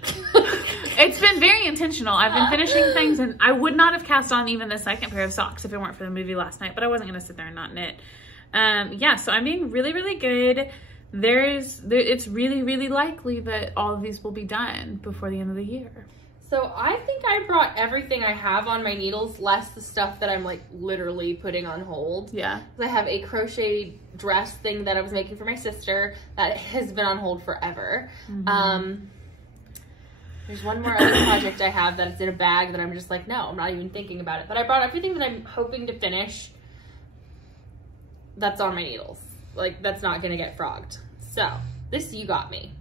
It's been very intentional. I've been finishing things, and I would not have cast on even the 2nd pair of socks if it weren't for the movie last night, but I wasn't going to sit there and not knit. Yeah, so I'm being really, really good. It's really, really likely that all of these will be done before the end of the year. So I think I brought everything I have on my needles, less the stuff that I'm like literally putting on hold. Yeah. I have a crochet dress thing that I was making for my sister that has been on hold forever. There's one more other project I have that's in a bag that I'm just like, no, I'm not even thinking about it. But I brought everything that I'm hoping to finish that's on my needles. Like, that's not gonna get frogged. So, this you got me.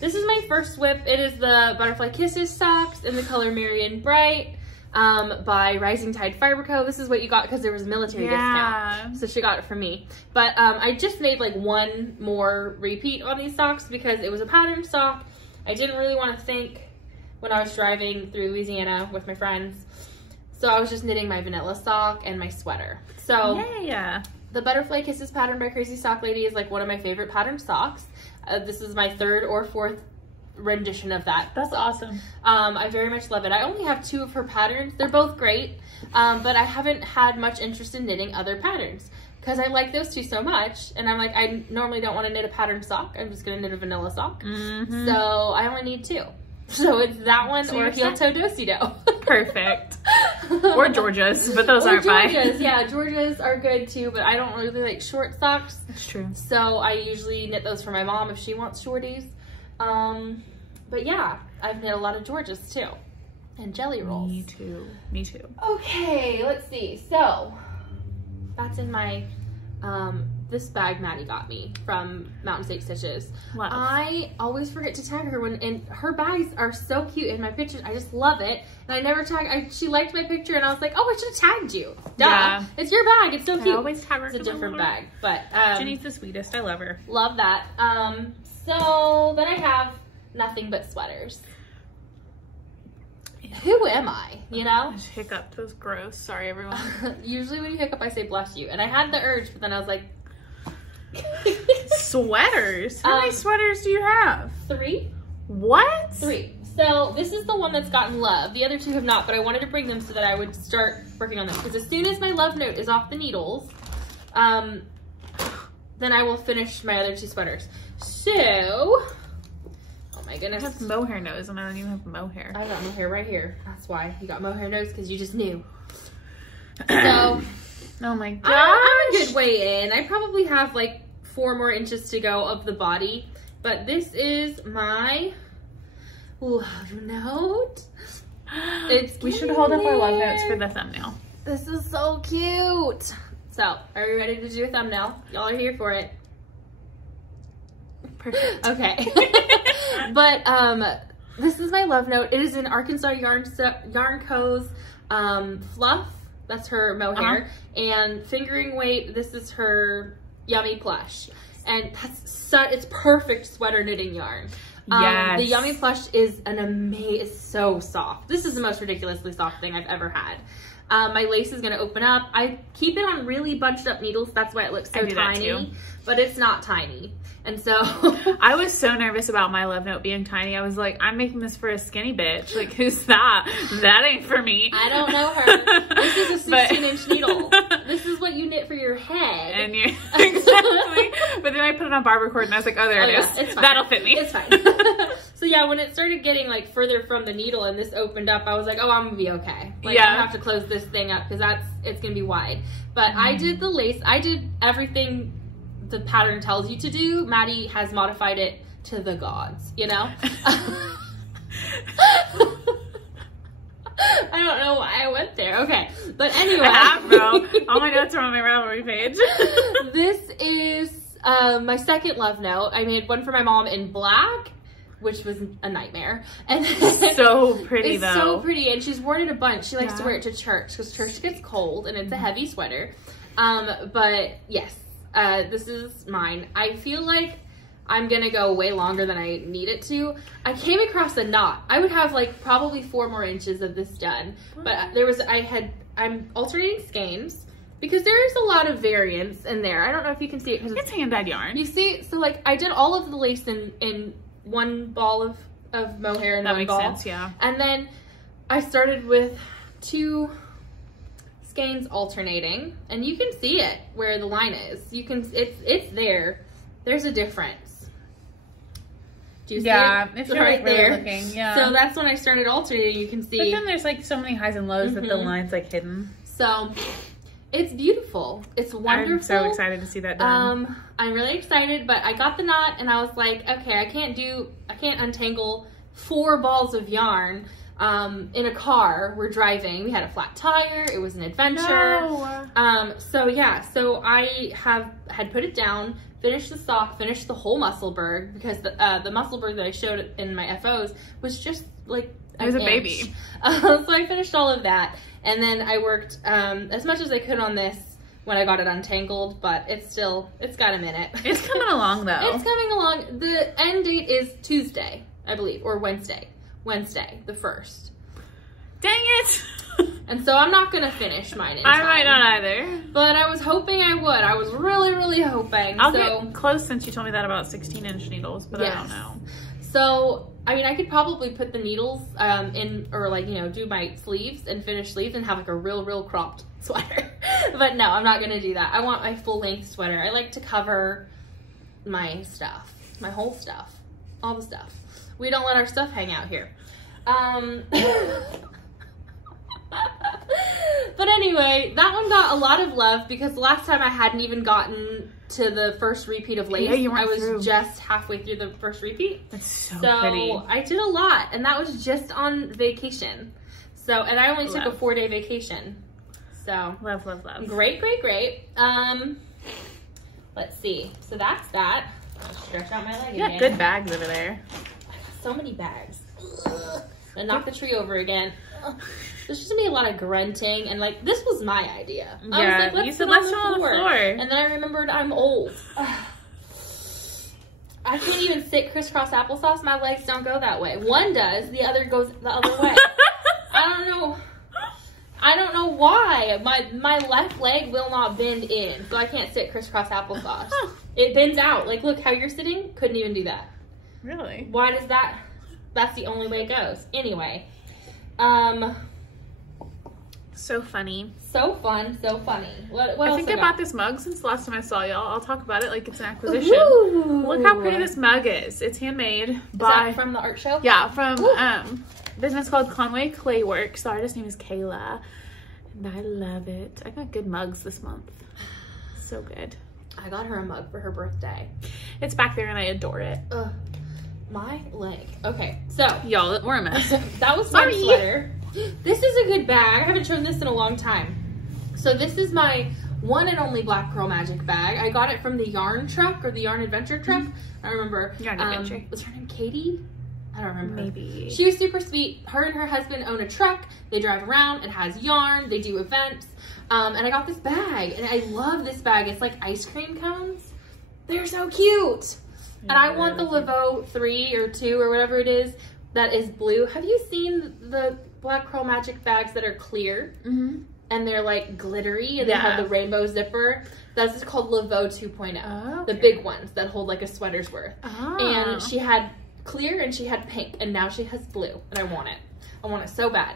This is my first whip. It is the Butterfly Kisses socks in the color Marion Bright by Rising Tide Fiber Co. This is what you got because there was a military discount. So she got it from me. But I just made like one more repeat on these socks because it was a patterned sock. I didn't really want to think when I was driving through Louisiana with my friends. So I was just knitting my vanilla sock and my sweater. So yeah. The Butterfly Kisses pattern by Crazy Sock Lady is like one of my favorite patterned socks. This is my third or fourth rendition of that. That's awesome. I very much love it. I only have 2 of her patterns. They're both great, but I haven't had much interest in knitting other patterns because I like those 2 so much. And I'm like, I normally don't want to knit a patterned sock. I'm just going to knit a vanilla sock. So I only need 2. So it's that one or Heel Toe Do-Si-Do. Perfect. Or Georgia's, but those aren't mine. Yeah, Georgia's are good too, but I don't really like short socks. That's true. So I usually knit those for my mom if she wants shorties. But yeah, I've knit a lot of Georgia's too. And jelly rolls. Me too. Me too. Okay, let's see. So that's in my this bag Maddie got me from Mountain State Stitches. Wow. I always forget to tag her and her bags are so cute in my pictures. I just love it. And I never tag, she liked my picture and I was like, oh, I should have tagged you. Duh. Yeah. It's your bag. It's so cute. I always tag her. It's a different bag, but Jenny's the sweetest. I love her. Love that. So then I have nothing but sweaters. Who am I, you know? I just hiccuped. That was gross. Sorry, everyone. Usually when you hiccup, I say bless you. And I had the urge, but then I was like... Sweaters? How many sweaters do you have? 3. What? 3. So this is the one that's gotten love. The other 2 have not, but I wanted to bring them so that I would start working on them. Because as soon as my Lovenote is off the needles, then I will finish my other 2 sweaters. So... my goodness. I have mohair nose and I don't even have mohair. I got mohair right here. That's why you got mohair nose, because you just knew. So, oh my gosh. I'm a good way in. I probably have like 4 more inches to go of the body, but this is my Lovenote. We should hold up our Lovenotes for the thumbnail. This is so cute. So, are you ready to do a thumbnail? Y'all are here for it. Perfect. Okay. But this is my Lovenote. It is in Arkansas Yarn Co.'s Fluff. That's her mohair. And Fingering Weight, this is her Yummy Plush. And it's perfect sweater knitting yarn. Yes. The Yummy Plush is it's so soft. This is the most ridiculously soft thing I've ever had. My lace is going to open up. I keep it on really bunched up needles. That's why it looks so tiny, but it's not tiny. And so I was so nervous about my Lovenote being tiny. I was like, I'm making this for a skinny bitch. Like, who's that? That ain't for me. I don't know her. This is a 16-inch needle. This is what you knit for your head. And you exactly. But then I put it on barber cord and I was like, oh, there it is. It's fine. That'll fit me. It's fine. So yeah, when it started getting like further from the needle and this opened up, I was like, oh, I'm gonna be okay. Like, I have to close this thing up because it's gonna be wide. But I did the lace. I did everything the pattern tells you to do. Maddie has modified it to the gods, you know? I don't know why I went there. Okay, but anyway. I have, bro. All my notes are on my Ravelry page. This is my second Lovenote. I made one for my mom in black, which was a nightmare. And so pretty, it's so pretty, and she's worn it a bunch. She likes to wear it to church because church gets cold, and it's a heavy sweater. But yes, this is mine. I feel like I'm gonna go way longer than I need it to. I came across a knot. I would have like probably 4 more inches of this done, but I'm alternating skeins because there is a lot of variance in there. I don't know if you can see it because it's hand-dyed yarn. You see, so like I did all of the lace in one ball of mohair and one ball. That makes sense, yeah. And then I started with 2 skeins alternating, and you can see it where the line is. You can, it's there. There's a difference. Do you see yeah, it? if you're right really there. looking, yeah. So that's when I started alternating. You can see. But then there's like so many highs and lows that the line's like hidden. So it's beautiful. It's wonderful. I'm so excited to see that done. I'm really excited, but I got the knot and I was like, okay, I can't untangle 4 balls of yarn in a car. We're driving. We had a flat tire. It was an adventure. No. So yeah, so I had put it down, finished the sock, finished the whole Musselburgh, because the Musselburgh that I showed in my FOs was just like it was a inch. baby. So I finished all of that, and then I worked as much as I could on this when I got it untangled, but it's got a minute. It's coming along though. It's coming along. The end date is Tuesday, I believe, or Wednesday, the 1st. Dang it! And so I'm not gonna finish mine in time. I might not either. But I was hoping I would. I was really, really hoping. I'll get close since you told me that about 16-inch needles, but yes. I don't know. So, I mean, I could probably put the needles in, or like, you know, do my sleeves and finish sleeves and have like a real cropped sweater. But no, I'm not gonna do that. I want my full length sweater. I like to cover my stuff, my whole stuff, all the stuff. We don't let our stuff hang out here. But anyway, that one got a lot of love because the last time I hadn't even gotten to the first repeat of lace. Yeah, I was just halfway through the first repeat. That's so pretty. I did a lot, and that was just on vacation. So, and I only took a 4-day vacation. So love. Great. Let's see. So that's that. I'll stretch out my leg again. Good bags over there. So many bags. And knock the tree over again. There's just gonna be a lot of grunting, and like this was my idea. Yeah, I was like, you said let's sit on the floor. And then I remembered I'm old. I can't even sit crisscross applesauce. My legs don't go that way. One does, the other goes the other way. I don't know why. My left leg will not bend in, so I can't sit crisscross applesauce. It bends out. Like, look how you're sitting. Couldn't even do that. Really? Why does that? That's the only way it goes. Anyway. So funny. So fun, so funny. What I else think I bought this mug since the last time I saw y'all. I'll talk about it like it's an acquisition. Ooh. Look how pretty this mug is. It's handmade Is by that from the art show? Yeah, from a business called Conway Clayworks. The artist's name is Kayla, and I love it. I got good mugs this month. So good. I got her a mug for her birthday. It's back there and I adore it. My leg. Okay, so y'all, we're a mess. that was my sweater. This is a good bag. I haven't shown this in a long time. So this is my one and only Black Girl Magic bag. I got it from the Yarn truck or the Yarn Adventure truck. I don't remember. Yarn Adventure. Was her name Katie? I don't remember. Maybe. She was super sweet. Her and her husband own a truck. They drive around. It has yarn. They do events. And I got this bag, and I love this bag. It's like ice cream cones. They're so cute. And I want the Lovenote 3 or 2 or whatever it is that is blue. Have you seen the Black Girl Magic bags that are clear? Mm-hmm. And they're like glittery and they have the rainbow zipper? That's just called Lovenote 2.0. Oh, okay. The big ones that hold like a sweater's worth. Oh. And she had clear and she had pink, and now she has blue, and I want it. I want it so bad.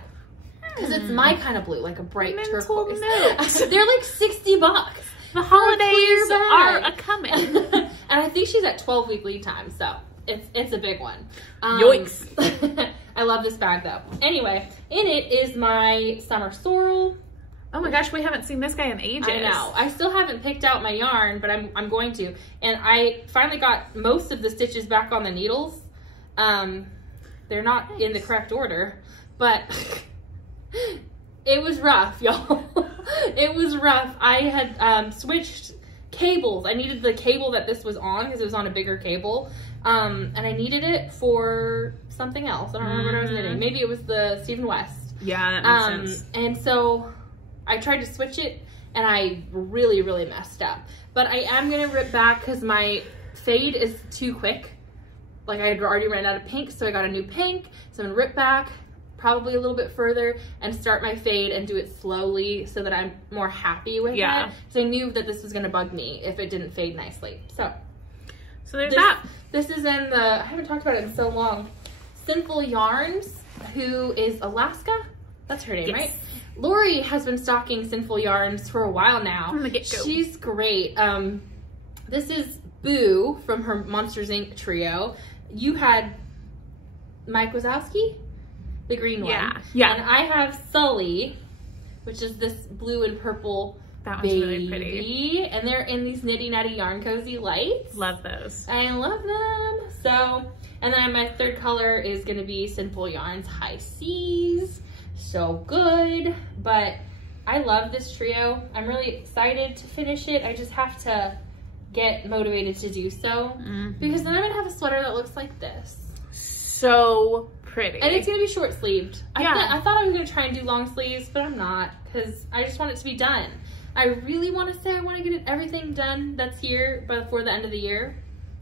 Because it's my kind of blue, like a bright turquoise. They're like $60. The holidays are a-coming. And I think she's at 12-week lead time, so it's a big one. Yoinks. I love this bag though. Anyway, in it is my summer sorrel. Oh my gosh, we haven't seen this guy in ages. I know. I still haven't picked out my yarn, but I'm going to. And I finally got most of the stitches back on the needles. They're not in the correct order, but it was rough, y'all. It was rough. I had switched cables. I needed the cable that this was on because it was on a bigger cable. And I needed it for something else. I don't remember what I was knitting. Maybe it was the Stephen West. Yeah, that makes sense. And so I tried to switch it, and I really, really messed up. But I am going to rip back because my fade is too quick. Like, I had already ran out of pink, so I got a new pink. So I'm going to rip back probably a little bit further and start my fade and do it slowly so that I'm more happy with it. Because I knew that this was going to bug me if it didn't fade nicely. So there's that. This is in the, I haven't talked about it in so long, Sinful Yarns, who is Alaska. That's her name, right? Lori has been stalking Sinful Yarns for a while now. From the get-go. She's great. This is Boo from her Monsters Inc. trio. you had Mike Wazowski, the green one. Yeah. And I have Sully, which is this blue and purple that one's really pretty. And they're in these Nitty Nutty Yarn Cozy lights. Love those. I love them. So, and then my third color is going to be Sinful Yarns High Seas. So good. But I love this trio. I'm really excited to finish it. I just have to get motivated to do so. Because then I'm going to have a sweater that looks like this. So pretty. And it's going to be short sleeved. Yeah. I thought I was going to try and do long sleeves, but I'm not. Because I just want it to be done. I really want to say I want to get everything done that's here before the end of the year.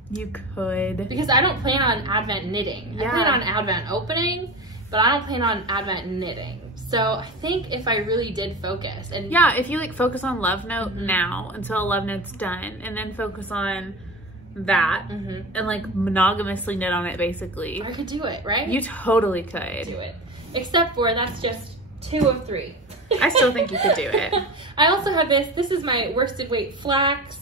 You could. Because I don't plan on Advent knitting. Yeah. I plan on Advent opening, but I don't plan on Advent knitting. So I think if I really did focus and yeah, if you like focus on Lovenote now until Lovenote's done, and then focus on that and like monogamously knit on it basically. I could do it, right? You totally could. Do it. Except for that's just 2 of 3. I still think you could do it. I also have this. This is my worsted weight flax.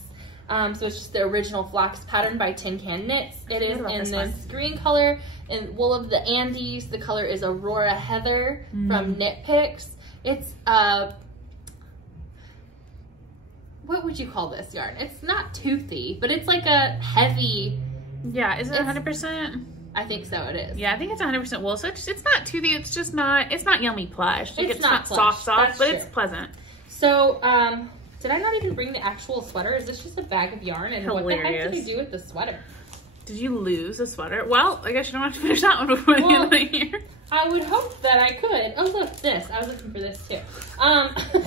So it's just the original flax pattern by Tin Can Knits. It is in this green color and wool of the Andes. The color is Aurora Heather from Knit Picks. It's what would you call this yarn? It's not toothy, but it's like a heavy. Yeah, is it 100%? I think so. It is. Yeah, I think it's 100% wool. So it's not toothy. It's just not. It's not yummy plush. Like, it's not soft, That's but true. it's pleasant. So did I not even bring the actual sweater? Is this just a bag of yarn? And Hilarious. what the heck did you do with the sweater? Did you lose a sweater? Well, I guess you don't have to finish that one before the end of the year. I would hope that I could. Oh, look, this. I was looking for this too. I don't know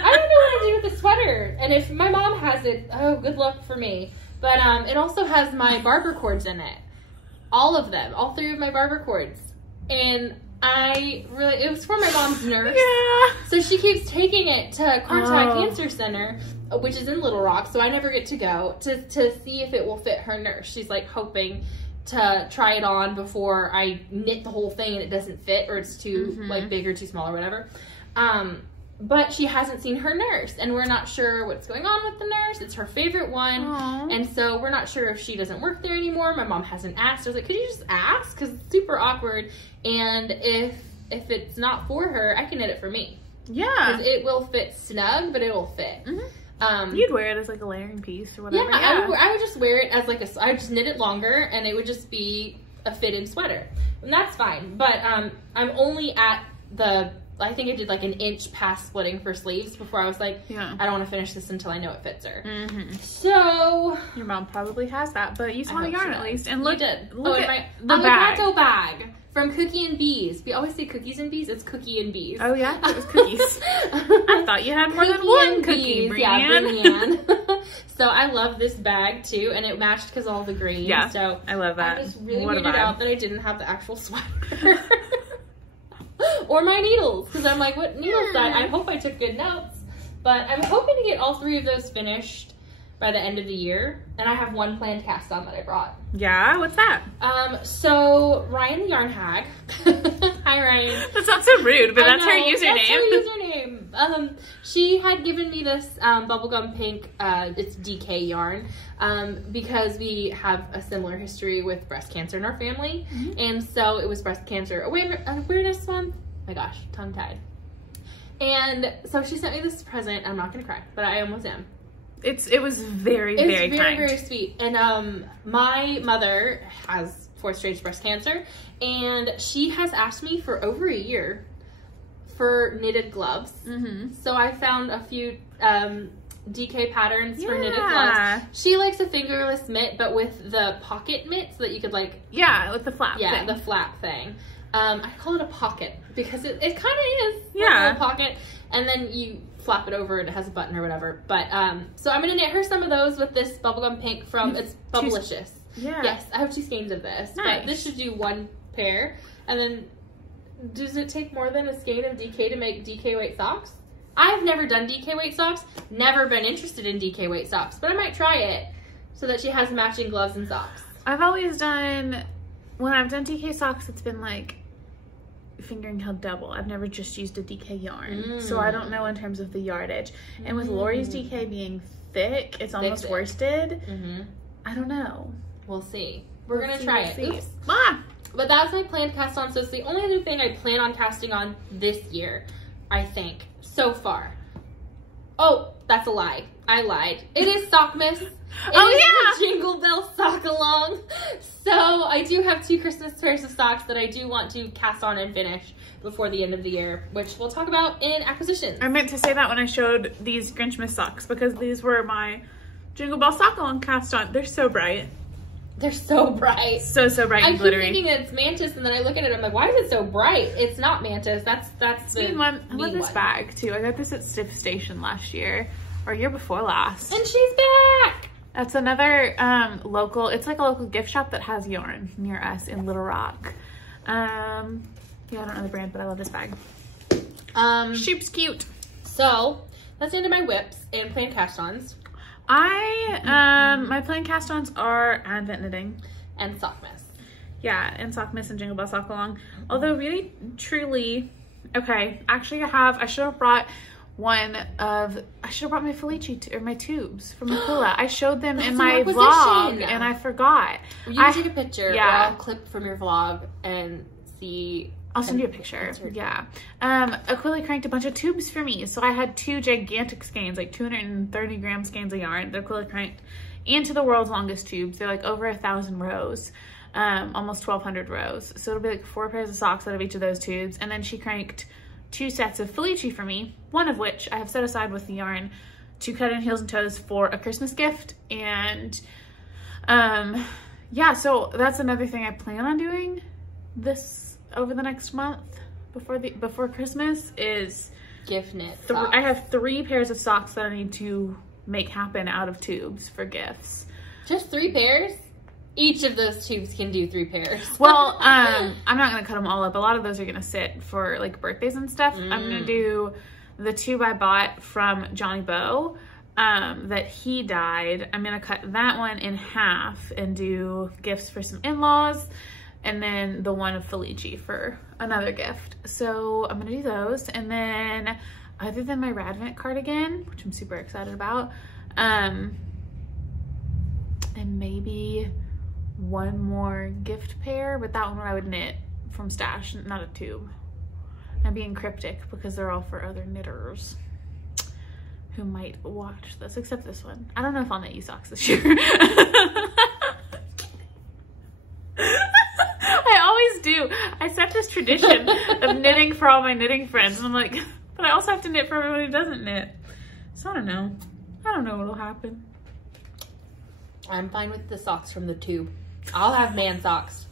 what to do with the sweater. And if my mom has it, oh, good luck for me. But it also has my barber cords in it. All of them. All 3 of my barber cords. And it was for my mom's nurse. Yeah. So she keeps taking it to Contact Cancer Center, which is in Little Rock, so I never get to go, to see if it will fit her nurse. She's like hoping to try it on before I knit the whole thing and it doesn't fit, or it's too like big or too small or whatever. But she hasn't seen her nurse, and we're not sure what's going on with the nurse. It's her favorite one. Aww. And so we're not sure if she doesn't work there anymore. My mom hasn't asked. I was like, could you just ask? Because it's super awkward. And if it's not for her, I can knit it for me. Yeah. Because it will fit snug, but it will fit. You'd wear it as like a layering piece or whatever. Yeah, I would just wear it as like I would just knit it longer, and it would just be a fitted sweater. And that's fine. But I'm only at I think I did like an inch past splitting for sleeves before I was like, I don't want to finish this until I know it fits her. So your mom probably has that, but you saw the yarn at least. And look at the avocado bag from Cookie and Bees. We always say cookies and bees. It's Cookie and Bees. Oh yeah, it was cookies. I thought you had more than one cookie, Brianne. Yeah, Brianne. So I love this bag too, and it matched because all the green. Yeah, so I love that. I just really weirded out that I didn't have the actual sweater. Or my needles, because I'm like, what needles I hope I took good notes. But I'm hoping to get all 3 of those finished by the end of the year. And I have one planned cast on that I brought. Yeah, what's that? So Ryan the Yarn Hag. Hi Ryan. That sounds so rude, but that's her username. That's her username. She had given me this bubblegum pink, it's DK yarn, because we have a similar history with breast cancer in our family. And so it was breast cancer awareness month. My gosh, tongue tied. And so she sent me this present. I'm not gonna cry, but I almost am. It was very kind. Very sweet. And my mother has 4th stage breast cancer, and she has asked me for over a year for knitted gloves. So I found a few DK patterns for knitted gloves. She likes a fingerless mitt, but with the pocket mitt, so that you could like with the flap. Yeah, the flap thing. I call it a pocket because it kind of is. Yeah, a pocket, and then you flap it over and it has a button or whatever. But so I'm gonna knit her some of those with this bubblegum pink from it's Bubblicious. Yeah. Yes, I have 2 skeins of this. Nice. But this should do 1 pair, and then does it take more than a skein of DK to make DK weight socks? I've never done DK weight socks. Never been interested in DK weight socks, but I might try it so that she has matching gloves and socks. I've always done, when I've done DK socks, it's been like fingering held double. I've never just used a DK yarn. So I don't know in terms of the yardage. And with Lori's DK being thick, it's almost worsted. I don't know. We'll see. We're gonna try it. Oops. Ah. But that was my planned cast on. So it's the only other thing I plan on casting on this year, I think, so far. Oh, that's a lie. I lied. It is Sockmas. The Jingle Bell Sockalong. So I do have 2 Christmas pairs of socks that I do want to cast on and finish before the end of the year, which we'll talk about in acquisitions. I meant to say that when I showed these Grinchy Socks, because these were my Jingle Bell Sockalong cast on. They're so bright. They're so bright. So bright and glittery. I keep thinking it's Mantis, and then I look at it, I'm like, why is it so bright? It's not Mantis. That's the one. I love this bag too. I got this at Stiff Station last year, or year before last. And she's back. That's another local. It's like a local gift shop that has yarn near us in Little Rock. Yeah, I don't know the brand, but I love this bag. Sheep's cute. So that's the end of my whips and plain cast-ons. My plain cast-ons are Advent knitting and Sockmas. Yeah, and Sockmas and Jingle Bell Sockalong. Although really, truly, okay. Actually, I should have brought my Felici or my tubes from Aquila. I showed them in my vlog and I forgot. You take a picture. Yeah. Or I'll clip from your vlog and see. I'll send you a picture. Yeah. Aquila cranked a bunch of tubes for me. So I had 2 gigantic skeins, like 230 gram skeins of yarn that Aquila cranked into the world's longest tubes. They're like over 1,000 rows, almost 1,200 rows. So it'll be like 4 pairs of socks out of each of those tubes. And then she cranked 2 sets of Felici for me, one of which I have set aside with the yarn to cut in heels and toes for a Christmas gift. And yeah, so that's another thing I plan on doing this over the next month before Christmas is gift knit. I have 3 pairs of socks that I need to make happen out of tubes for gifts. Just 3 pairs? Each of those tubes can do 3 pairs. Well, I'm not gonna cut them all up. A lot of those are gonna sit for like birthdays and stuff. I'm gonna do the tube I bought from Johnny Bow that he dyed. I'm gonna cut that one in half and do gifts for some in-laws, and then the one of Felici for another gift. So I'm gonna do those. And then other than my Radvent cardigan, which I'm super excited about, and maybe 1 more gift pair, but that one I would knit from stash, not a tube. I'm being cryptic because they're all for other knitters who might watch this, except this one. I don't know if I'll knit you socks this year. I always do. I set this tradition of knitting for all my knitting friends, and I'm like, but I also have to knit for everyone who doesn't knit. So I don't know. I don't know what'll happen. I'm fine with the socks from the tube. I'll have man socks.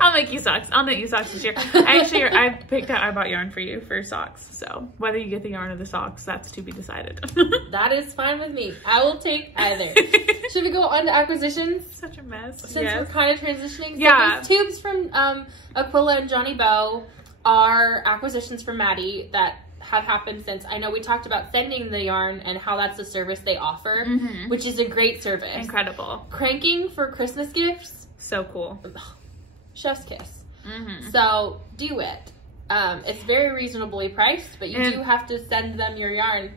I'll make you socks. I'll knit you socks this year. I bought yarn for you for socks. So whether you get the yarn or the socks, that's to be decided. That is fine with me. I will take either. Should we go on to acquisitions? Such a mess. Since we're kind of transitioning. Yeah. So these tubes from Aquila and Johnny Bow are acquisitions from Maddie that have happened since. I know we talked about sending the yarn and how that's a service they offer, which is a great service. Incredible. Cranking for Christmas gifts. So cool. Chef's kiss. So do it. It's very reasonably priced, but you do have to send them your yarn.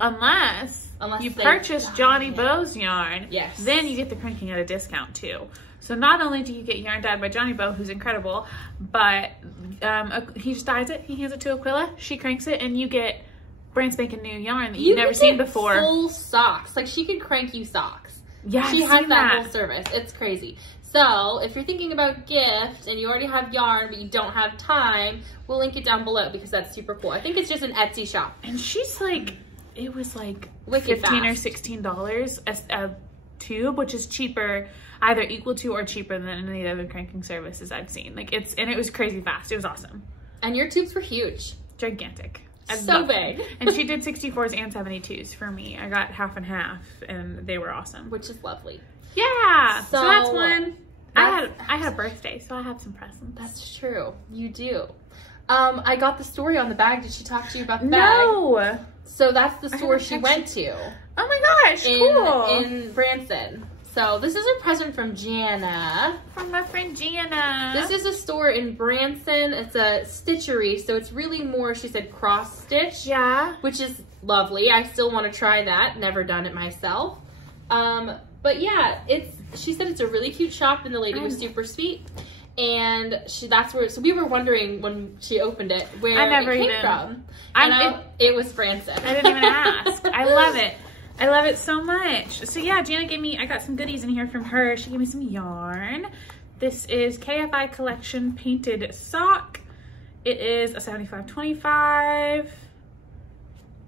Unless you purchase Johnny Bow's yarn, yes, then you get the cranking at a discount too. So not only do you get yarn dyed by Johnny Bow, who's incredible, but he just dyes it, he hands it to Aquila, she cranks it, and you get brand spanking new yarn that you've never seen before. Full socks. Like, she could crank you socks. Yeah, she has that whole service. It's crazy. So if you're thinking about gift and you already have yarn but you don't have time, we'll link it down below because that's super cool. I think it's just an Etsy shop. And she's like, it was like Wicked $15 or fast. $16 a tube, which is cheaper, either equal to or cheaper than any other cranking services I've seen. Like, and it was crazy fast. It was awesome. And your tubes were huge. Gigantic. So big. And she did 64s and 72s for me. I got half and half, and they were awesome. Which is lovely. Yeah. So that's one. I had a birthday, so I have some presents. That's true. You do. I got the story on the bag. Did she talk to you about the bag? No. So that's the store she went to. Oh my gosh, cool. In Branson. So this is a present from Jana. From my friend Jana. This is a store in Branson. It's a stitchery, so it's really more, she said, cross stitch. Yeah. Which is lovely. I still want to try that. Never done it myself. But But yeah, she said it's a really cute shop, and the lady was super sweet. And so we were wondering when she opened it where it came from. It was Francis. I didn't even ask. I love it. I love it so much. So yeah, Jana I got some goodies in here from her. She gave me some yarn. This is KFI Collection Painted Sock. It is a 75/25,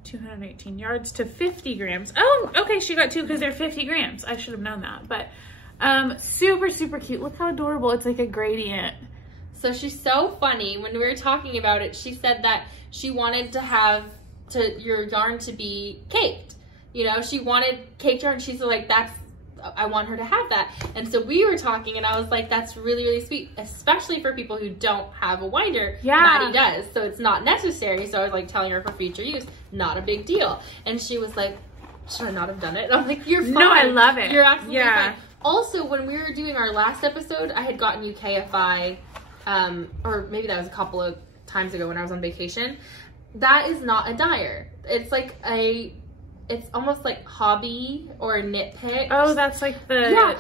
218 yards to 50 grams. Oh, okay, she got two because they're 50 grams. I should have known that, but super, super cute. Look how adorable. It's like a gradient. So she's so funny. When we were talking about it, she said that she wanted to have your yarn to be caked. You know, she wanted caked yarn. She's like, I want her to have that. And so we were talking, and I was like, that's really, really sweet, especially for people who don't have a winder. Yeah. Maddie does, so it's not necessary. So I was like telling her for future use, not a big deal. And she was like, should I not have done it? And I'm like, you're fine. No, I love it. You're absolutely fine. Also, when we were doing our last episode, I had gotten you KFI, or maybe that was a couple of times ago when I was on vacation. That is not a dyer. It's like it's almost like hobby or knit picks. Oh, that's like the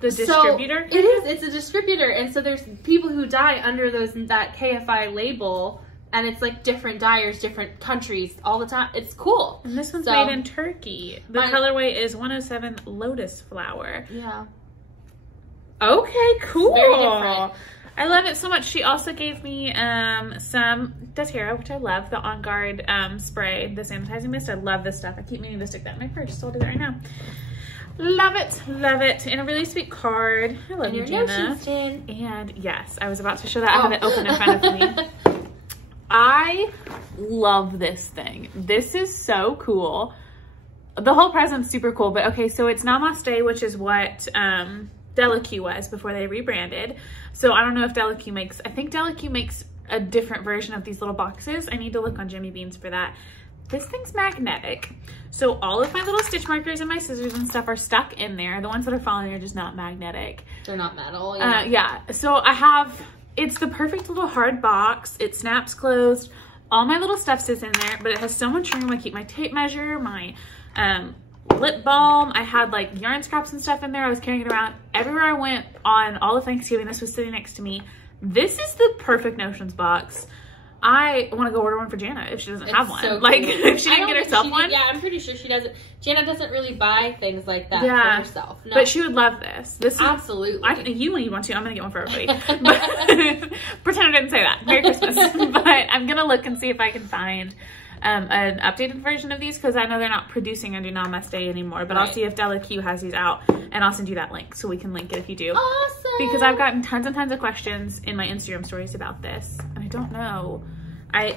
distributor? So it is. It's a distributor. And so there's people who dye under that KFI label, and it's like different dyers, different countries all the time. It's cool. And this one's made in Turkey. The colorway is 107 Lotus Flower. Yeah. Okay, cool. Very different. I love it so much. She also gave me some doTERRA, which I love, the On Guard spray, the sanitizing mist. I love this stuff. I keep meaning to stick that in my purse, so I'll do that right now. Love it, love it. And a really sweet card. I love you, Jana. And yes, I was about to show that. I have it open in front of me. I love this thing. This is so cool. The whole present's super cool, but okay, so it's Namaste, which is what Delaque was before they rebranded. So I don't know if Delaque makes, I think Delaque makes a different version of these little boxes. I need to look on Jimmy Beans for that. This thing's magnetic. So all of my little stitch markers and my scissors and stuff are stuck in there. The ones that are falling are just not magnetic. They're not metal. Yeah. Yeah. So I have, it's the perfect little hard box. It snaps closed. All my little stuff sits in there, but it has so much room. I keep my tape measure, my lip balm. I had like yarn scraps and stuff in there. I was carrying it around everywhere I went on all of Thanksgiving. This was sitting next to me. This is the perfect Notions box. I want to go order one for Jana if she doesn't have one. So like cool. if she didn't get herself one. Yeah, I'm pretty sure she doesn't. Jana doesn't really buy things like that for herself. No. But she would love this. This absolutely. You want to. I'm gonna get one for everybody. But pretend I didn't say that. Merry Christmas. But I'm gonna look and see if I can find an updated version of these, because I know they're not producing under Namaste anymore. But I'll see if Delaque has these out, and I'll send you that link so we can link it if you do. Awesome. Because I've gotten tons and tons of questions in my Instagram stories about this, and I don't know.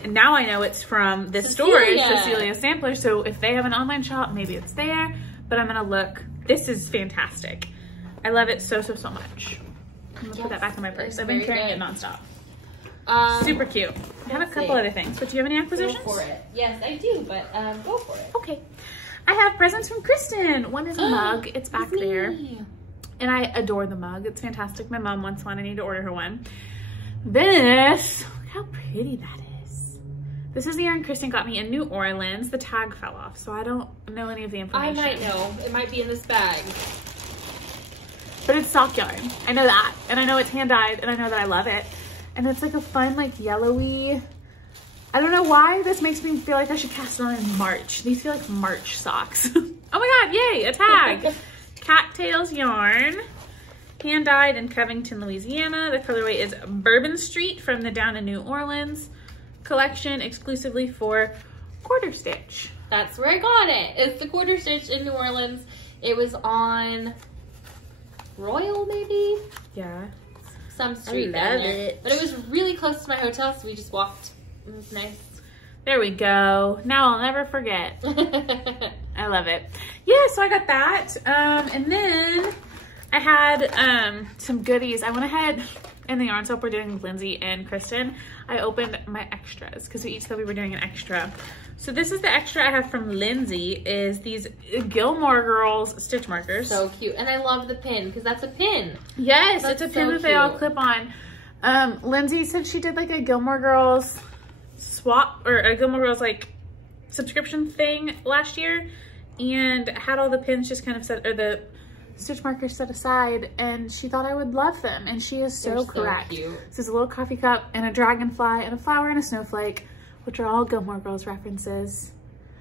Now I know it's from this storage, Cecilia Sampler. So if they have an online shop, maybe it's there. But I'm gonna look. This is fantastic. I love it so, so, so much. I'm gonna put that back in my purse. I've been carrying it nonstop. Super cute. I have a couple other things, but do you have any acquisitions? Go for it. Yes, I do, but go for it. Okay. I have presents from Christen. One is a mug. It's back there. And I adore the mug. It's fantastic. My mom wants one. I need to order her one. This, look how pretty that is. This is the yarn Christen got me in New Orleans. The tag fell off, so I don't know any of the information. I might know. It might be in this bag. But it's sock yarn. I know that. And I know it's hand-dyed, and I know that I love it. And it's like a fun, like, yellowy, I don't know why this makes me feel like I should cast it on in March. These feel like March socks. Oh my God, yay, a tag. Cattails yarn. Hand-dyed in Covington, Louisiana. The colorway is Bourbon Street from the Down in New Orleans collection, exclusively for quarter stitch. That's where I got it. It's the quarter stitch in New Orleans. It was on Royal, maybe? Yeah. Some street down there. But it was really close to my hotel, so we just walked. It was nice. There we go. Now I'll never forget. I love it. Yeah, so I got that. And then I had some goodies. I went ahead in the yarn swap we're doing with Lindsey and Christen. I opened my extras because we each said we were doing an extra. So this is the extra I have from Lindsey, is these Gilmore Girls stitch markers. So cute. And I love the pin, because that's a pin. Yes, it's a pin that they all clip on. Lindsey said she did like a Gilmore Girls swap, or a Gilmore Girls like subscription thing last year, and had all the pins just kind of set, or the stitch markers set aside, and she thought I would love them, and she is so correct. Cute. This is a little coffee cup and a dragonfly and a flower and a snowflake, which are all Gilmore Girls references.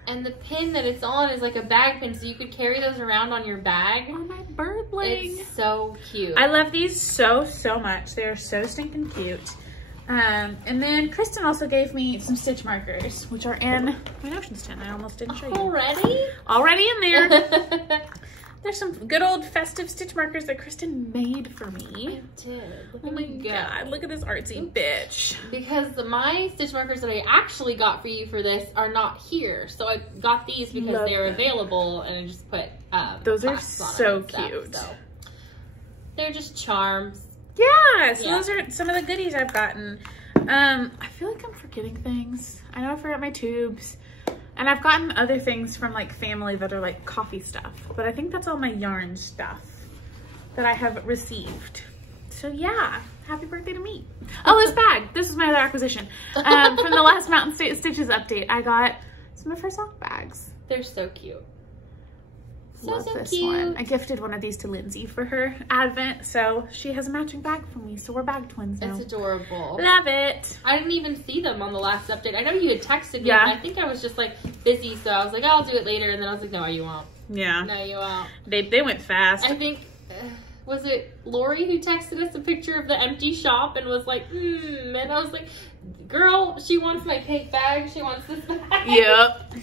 And the pin that it's on is like a bag pin, so you could carry those around on your bag. Oh, my birdling. It's so cute. I love these so much. They are so stinking cute. And then Christen also gave me some stitch markers, which are in my notions tin. I almost didn't show you. Already in there. There's some good old festive stitch markers that Christen made for me. I did. Oh my god, look at this artsy bitch. Because my stitch markers that I actually got for you for this are not here. So I got these because they're available, and I just put those are so cute. So they're just charms. Yeah, so those are some of the goodies I've gotten. I feel like I'm forgetting things. I know I forgot my tubes. And I've gotten other things from like family that are like coffee stuff, but I think that's all my yarn stuff that I have received. So yeah, happy birthday to me. Oh, this bag. This is my other acquisition. From the last Mountain State Stitches update, I got some of her sock bags. They're so cute. Love this one. I gifted one of these to Lindsey for her Advent, so she has a matching bag for me, so we're bag twins now. It's adorable. Love it. I didn't even see them on the last update. I know you had texted me, but I think I was just like busy, so I was like, I'll do it later, and then I was like, no, you won't. Yeah. No, you won't. They went fast. I think, was it Lori who texted us a picture of the empty shop and was like, and I was like, girl, she wants my cake bag. She wants this bag. Yep.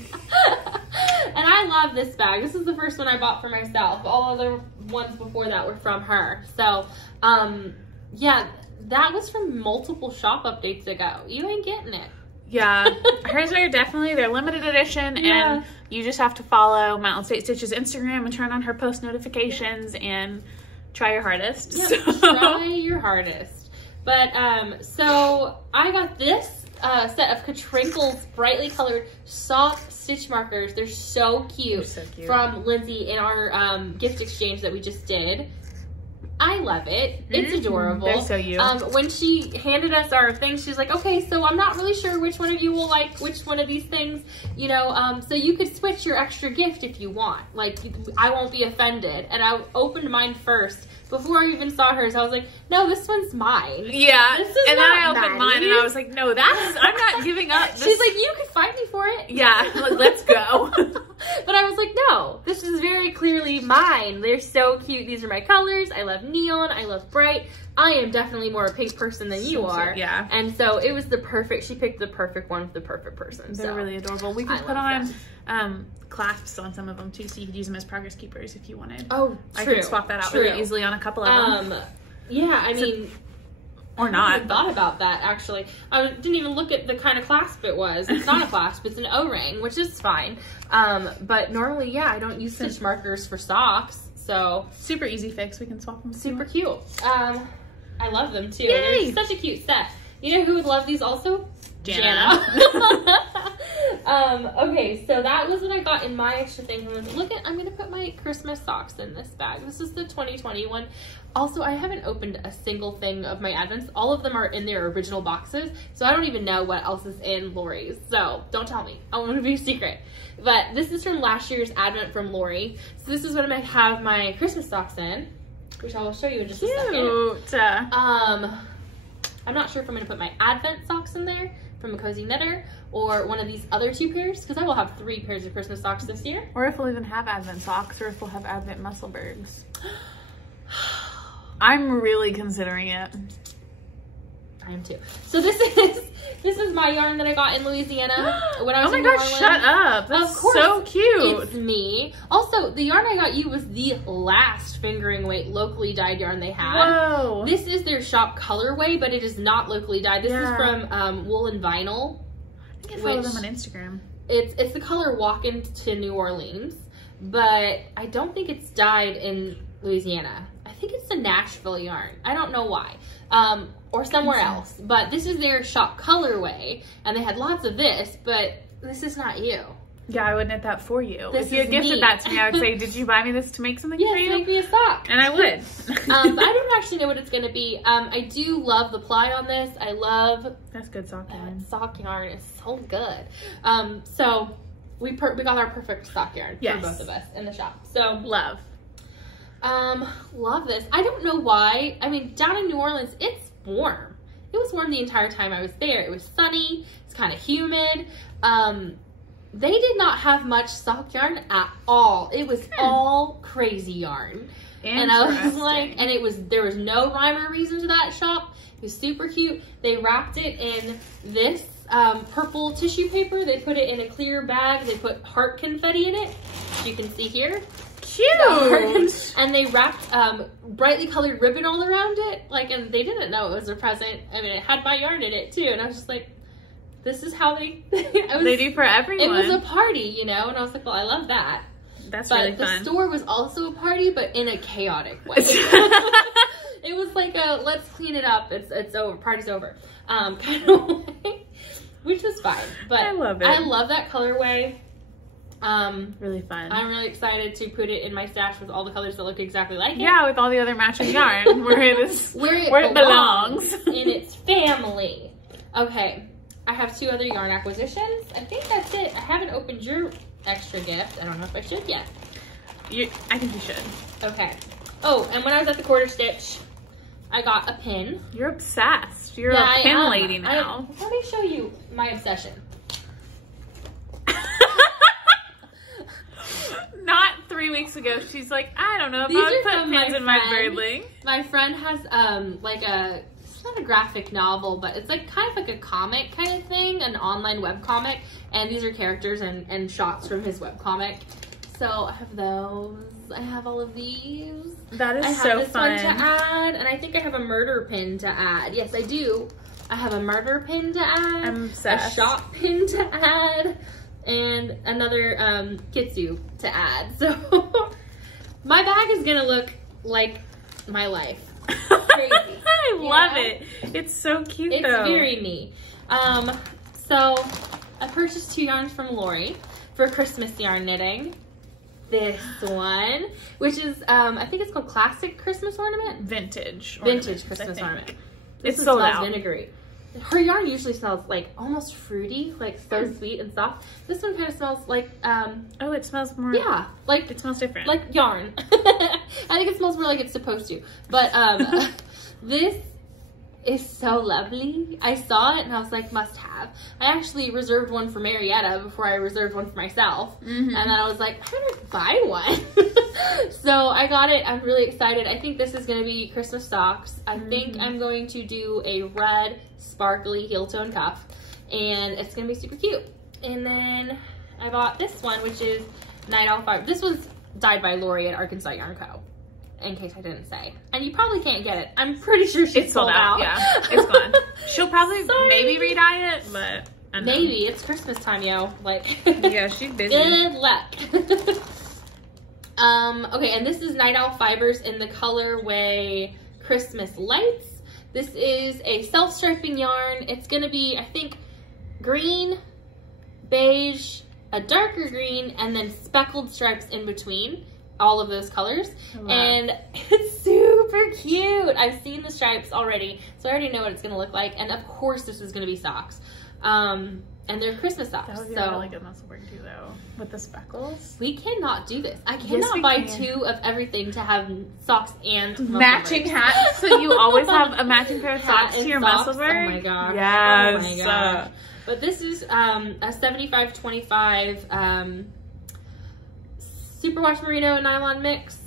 And I love this bag. This is the first one I bought for myself. All other ones before that were from her. So, yeah, that was from multiple shop updates ago. You ain't getting it. Yeah, hers are definitely, they're limited edition, and you just have to follow Mountain State Stitches Instagram and turn on her post notifications and try your hardest. Yep, try your hardest. But, so I got this set of Katrinkle's brightly colored sock stitch markers. They're so cute. They're so cute. From Lindsey in our gift exchange that we just did. I love it. It's adorable. They're so you. When she handed us our thing, she's like, okay, so I'm not really sure which one of you will like which one of these things, you know, so you could switch your extra gift if you want. Like, I won't be offended. And I opened mine first. Before I even saw hers, I was like, no, this one's mine. Yeah. This is and then I opened Maddie's. mine and I was like, no, I'm not giving up. This. She's like, you could fight me for it. Yeah, let's go. But I was like, no, this is very clearly mine. They're so cute. These are my colors. I love neon. I love bright. I am definitely more a pink person than you are. Yeah. And so it was the perfect, she picked the perfect one for the perfect person. They're really adorable. We could put on clasps on some of them too, so you could use them as progress keepers if you wanted. Oh, true. I could swap that out really easily on a couple of them. Yeah, I mean... Or not. I hadn't thought about that, actually. I didn't even look at the kind of clasp it was. It's not a clasp, it's an O-ring, which is fine. But normally, yeah, I don't use stitch markers for socks, so... Super easy fix. We can swap them. Super cute. I love them, too. Yay! They're such a cute set. You know who would love these also? Jana. Okay, so that was what I got in my extra thing. Look at, I'm going to put my Christmas socks in this bag. This is the 2020 one. Also, I haven't opened a single thing of my Advents. All of them are in their original boxes, so I don't even know what else is in Lori's. So don't tell me. I want it to be a secret. But this is from last year's Advent from Lori. So this is what I'm going to have my Christmas socks in, which I will show you in just a second. I'm not sure if I'm going to put my Advent socks in there from a Cozy Knitter or one of these other two pairs, because I will have 3 pairs of Christmas socks this year. Or if we'll even have Advent socks, or if we'll have Advent Musselburghs. I'm really considering it. I am too. So this is my yarn that I got in Louisiana when I was in New Orleans. Shut up. That's of course, so cute. It's me. Also, the yarn I got you was the last fingering weight locally dyed yarn they had. Whoa. This is their shop colorway, but it is not locally dyed. This is from Wool and Vinyl. I think I follow them on Instagram. It's the color Walk Into New Orleans, but I don't think it's dyed in Louisiana. I think it's the Nashville yarn. I don't know why. Or somewhere else. But this is their shop colorway, and they had lots of this, but this is not you. Yeah, I would knit that for you. This if you had gifted me. that to me, I would say, did you buy me this to make something for you? Yes, make me a sock. And I would. But I don't actually know what it's going to be. I do love the ply on this. I love... That's good sock yarn. Sock yarn is so good. So we got our perfect sock yarn for both of us in the shop. So love. Love this. I don't know why. I mean, down in New Orleans, it's warm. It was warm the entire time I was there. It was sunny. It's kind of humid. They did not have much sock yarn at all. It was all crazy yarn. And I was like, and there was no rhyme or reason to that shop. It was super cute. They wrapped it in this purple tissue paper. They put it in a clear bag. They put heart confetti in it. You can see here. Cute. And they wrapped brightly colored ribbon all around it. Like, and they didn't know it was a present. I mean, it had my yarn in it too. And I was just like, this is how they they do for everyone. It was a party, you know? And I was like, well, I love that. That's really fun. But the store was also a party, but in a chaotic way. It was like a, let's clean it up. It's over. Party's over. Kind of way. Which was fine. But I love it. I love that colorway. Really fun. I'm really excited to put it in my stash with all the colors that look exactly like it. Yeah, with all the other matching yarn. where it belongs. In its family. Okay. I have 2 other yarn acquisitions. I think that's it. I haven't opened your extra gift. I don't know if I should yet. I think you should. Okay. Oh, and when I was at the quarter stitch, I got a pin. You're obsessed. You're a pin lady now. Let me show you my obsession. Not 3 weeks ago, she's like, I don't know if I would put pins in my birdling. My friend has like it's not a graphic novel, but it's like kind of like a comic kind of thing, an online web comic, and these are characters and shots from his web comic. So I have those. I have all of these. That is so fun. I have this one to add, and I think I have a murder pin to add. Yes, I do. I have a murder pin to add. I'm obsessed. A shop pin to add, and another kitsu to add. So my bag is gonna look like my life. Crazy. I love it. It's so cute though. It's very me. So I purchased 2 yarns from Lori for Christmas yarn knitting. This one, which is I think it's called Classic Christmas Ornament. Vintage Christmas ornament. It's sold out. Vinegary. Her yarn usually smells like almost fruity, like so sweet and soft. This one kind of smells like oh, it smells more. Yeah, like it smells different. Like yarn. I think it smells more like it's supposed to. But this is so lovely. I saw it and I was like, must have. I actually reserved one for Marietta before I reserved one for myself. And then I was like, I'm gonna buy one. So I got it. I'm really excited. I think this is gonna be Christmas socks. I think I'm going to do a red sparkly heel tone cuff, and it's gonna be super cute. And then I bought this one, which is Night Owl Fiber. This was dyed by Lori at Arkansas Yarn Co., in case I didn't say. And you probably can't get it. I'm pretty sure she's sold out. Yeah, it's gone. She'll probably maybe re-dye it, but I don't know. Maybe. It's Christmas time, yo. Like, yeah, she's busy. Good luck. Okay, and this is Night Owl Fibers in the colorway Christmas Lights. This is a self-striping yarn. It's gonna be, I think, green, beige, a darker green, and then speckled stripes in between. All of those colors. And it's super cute. I've seen the stripes already, so I already know what it's gonna look like. And of course this is gonna be socks. And they're Christmas socks. That would be really good Musselburgh too though, with the speckles. We cannot do this. I cannot buy 2 of everything to have socks and matching hats, so you always have a matching pair of socks to your Musselburgh. Oh my gosh. Yes. Oh my gosh. But this is a 75-25 superwash merino nylon mix.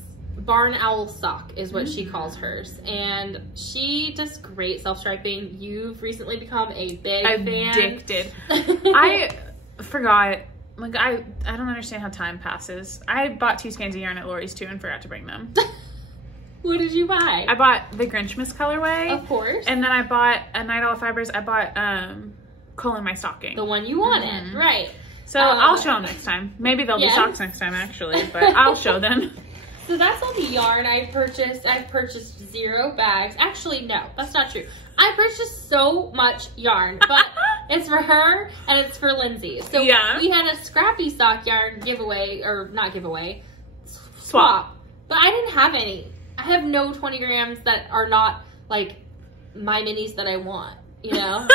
Barn Owl sock is what she calls hers, and she does great self-striping. You've recently become a big fan. Addicted. I forgot. Like I don't understand how time passes. I bought 2 skeins of yarn at Lori's too and forgot to bring them. What did you buy? I bought the Grinchmas colorway, of course, and then I bought a Night Owl Fibers. I bought Colin My Stocking, the one you wanted, right? So I'll show them next time. Maybe they'll be socks next time, actually, but I'll show them. So that's all the yarn I purchased. I've purchased 0 bags. Actually, no, that's not true. I purchased so much yarn, but it's for her and it's for Lindsey. So we had a scrappy sock yarn giveaway, or not giveaway, swap. But I didn't have any. I have no 20 grams that are not like my minis that I want, you know?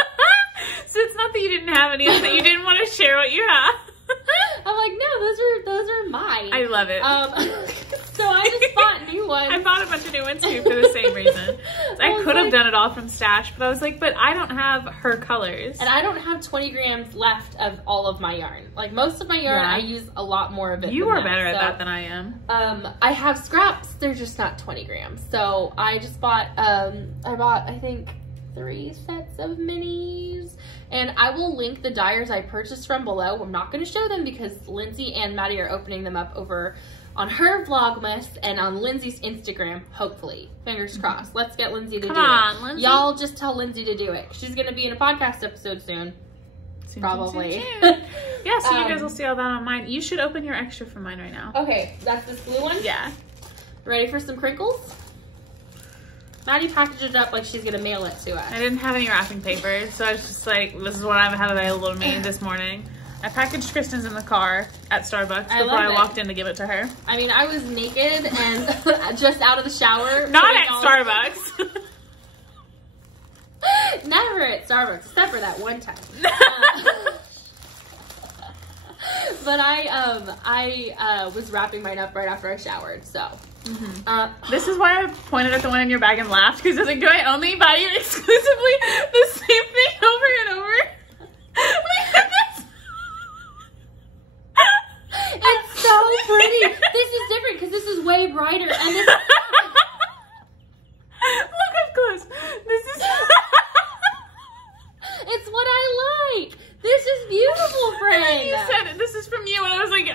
So it's not that you didn't have any, it's that you didn't want to share what you have. I'm like, no, those are mine. I love it. So I just bought new ones. I bought a bunch of new ones too for the same reason. So I could have done it all from stash, but I was like, but I don't have her colors. And I don't have 20 grams left of all of my yarn. Like most of my yarn, I use a lot more of it. You are better at that than I am. I have scraps. They're just not 20 grams. So I just bought, I think 3 sets of minis. And I will link the dyers I purchased from below. I'm not going to show them because Lindsey and Maddie are opening them up over on her Vlogmas and on Lindsey's Instagram, hopefully. Fingers crossed. Let's get Lindsey to do it. Lindsey. Y'all just tell Lindsey to do it. She's going to be in a podcast episode soon. Probably. Yeah, so you guys will see all that on mine. You should open your extra from mine right now. Okay, that's this blue one? Yeah. Ready for some crinkles? Maddie packaged it up like she's going to mail it to us. I didn't have any wrapping paper, so I was just like, this is what I had available to me this morning. I packaged Christen's in the car at Starbucks before I walked in to give it to her. I mean, I was naked and just out of the shower. Not at Starbucks. Never at Starbucks, except for that one time. But I was wrapping mine up right after I showered, so. This is why I pointed at the one in your bag and laughed, because I was like, do I only buy you exclusively the same thing over and over? It's so pretty. This is different because this is way brighter, and this. Look up close. This is. It's what I like. This is beautiful, friend. You said this is from you, and I was like,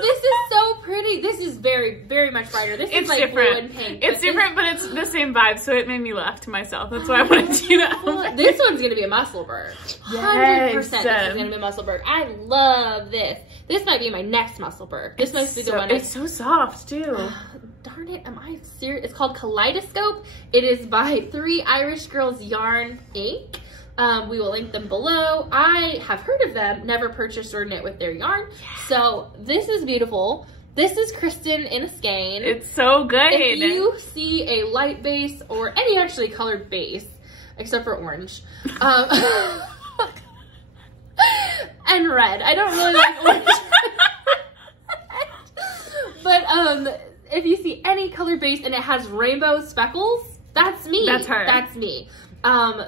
This is so pretty. This is very, very much brighter. This is like different. Blue and pink. It's different, but it's the same vibe, so it made me laugh to myself. That's why I wanted to do that. This one's gonna be a Muscleburgh. 100%. This is gonna be a Muscleburgh. I love this. This might be my next Muscleburgh. This must be the one. It's so soft too. Darn it, am I serious? It's called Kaleidoscope. It is by 3 Irish girls Yarn Inc. We will link them below. I have heard of them, never purchased or knit with their yarn. So this is beautiful. This is Christen in a skein. It's so good. If you see a light base or any actually colored base, except for orange, and red. I don't really like orange. But if you see any colored base and it has rainbow speckles, that's me. That's her. That's me.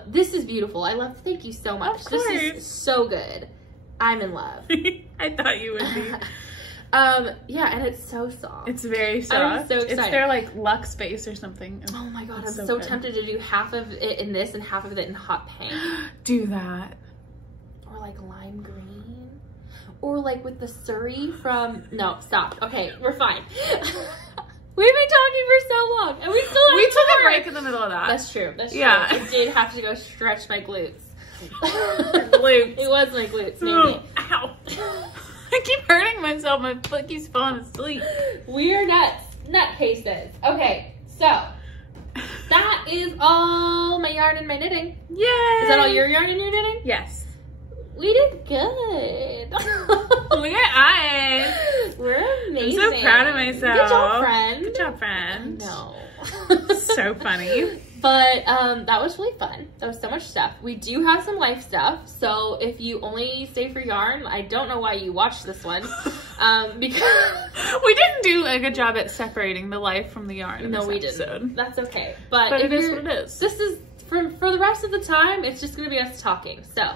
This is beautiful. I love, thank you so much. Of course. This is so good. I'm in love. I thought you would be. Yeah, and it's so soft. It's very soft. I'm so excited. It's their like luxe base or something. Oh my god, I'm so tempted to do half of it in this and half of it in hot pink. Do that. Or like lime green. Or like with the Surrey from, no, stop. Okay, we're fine. We've been talking for so long, and we still haven't. We took a break in the middle of that. That's true. That's true. Yeah. I did have to go stretch my glutes. Glutes. It was my glutes, maybe. Ow. I keep hurting myself. My foot keeps falling asleep. We are nutcases. Okay, so that is all my yarn and my knitting. Yay! Is that all your yarn and your knitting? Yes. We did good. Look at us. We're amazing. I'm so proud of myself. Good job, friend. Good job, friend. No. So funny. But that was really fun. That was so much stuff. We do have some life stuff. So if you only stay for yarn, I don't know why you watched this one. Because we didn't do a good job at separating the life from the yarn. No, we didn't. That's okay. But it is what it is. This is for the rest of the time. It's just going to be us talking. So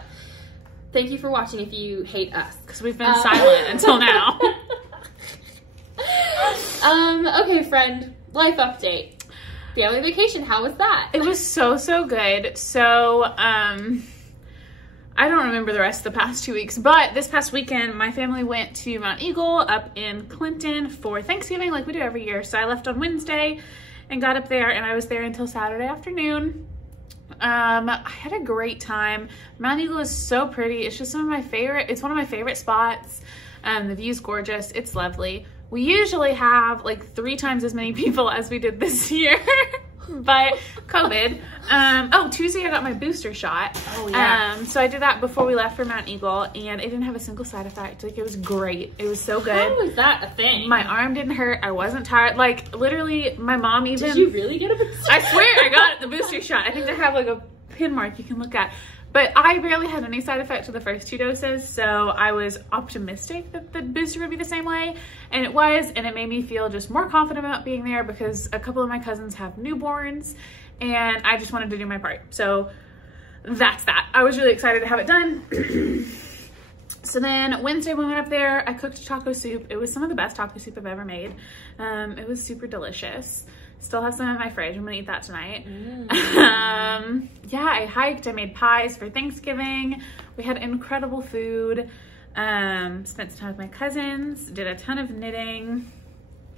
thank you for watching. If you hate us, because we've been silent until now. Okay, friend. Life update. Family vacation, how was that? It was so good. So I don't remember the rest of the past 2 weeks, but this past weekend my family went to Mount Eagle up in Clinton for Thanksgiving like we do every year. So I left on Wednesday and got up there, and I was there until Saturday afternoon. I had a great time. Mount Eagle is so pretty. It's just one of my favorite spots. The view's gorgeous. It's lovely. We usually have like 3 times as many people as we did this year, but COVID. Tuesday I got my booster shot. Oh yeah. So I did that before we left for Mount Eagle, and it didn't have a single side effect. Like, it was great. It was so good. How is that a thing? My arm didn't hurt. I wasn't tired. Like, literally, my mom even. Did you really get a booster? I swear I got the booster shot. I think they have like a pin mark you can look at. But I barely had any side effects to the first 2 doses, so I was optimistic that the booster would be the same way, and it was, and it made me feel just more confident about being there because a couple of my cousins have newborns, and I just wanted to do my part. So that's that. I was really excited to have it done. So then Wednesday we went up there, I cooked taco soup. It was some of the best taco soup I've ever made. It was super delicious. Still have some in my fridge. I'm gonna eat that tonight. Yeah, I hiked, I made pies for Thanksgiving. We had incredible food. Spent some time with my cousins, did a ton of knitting.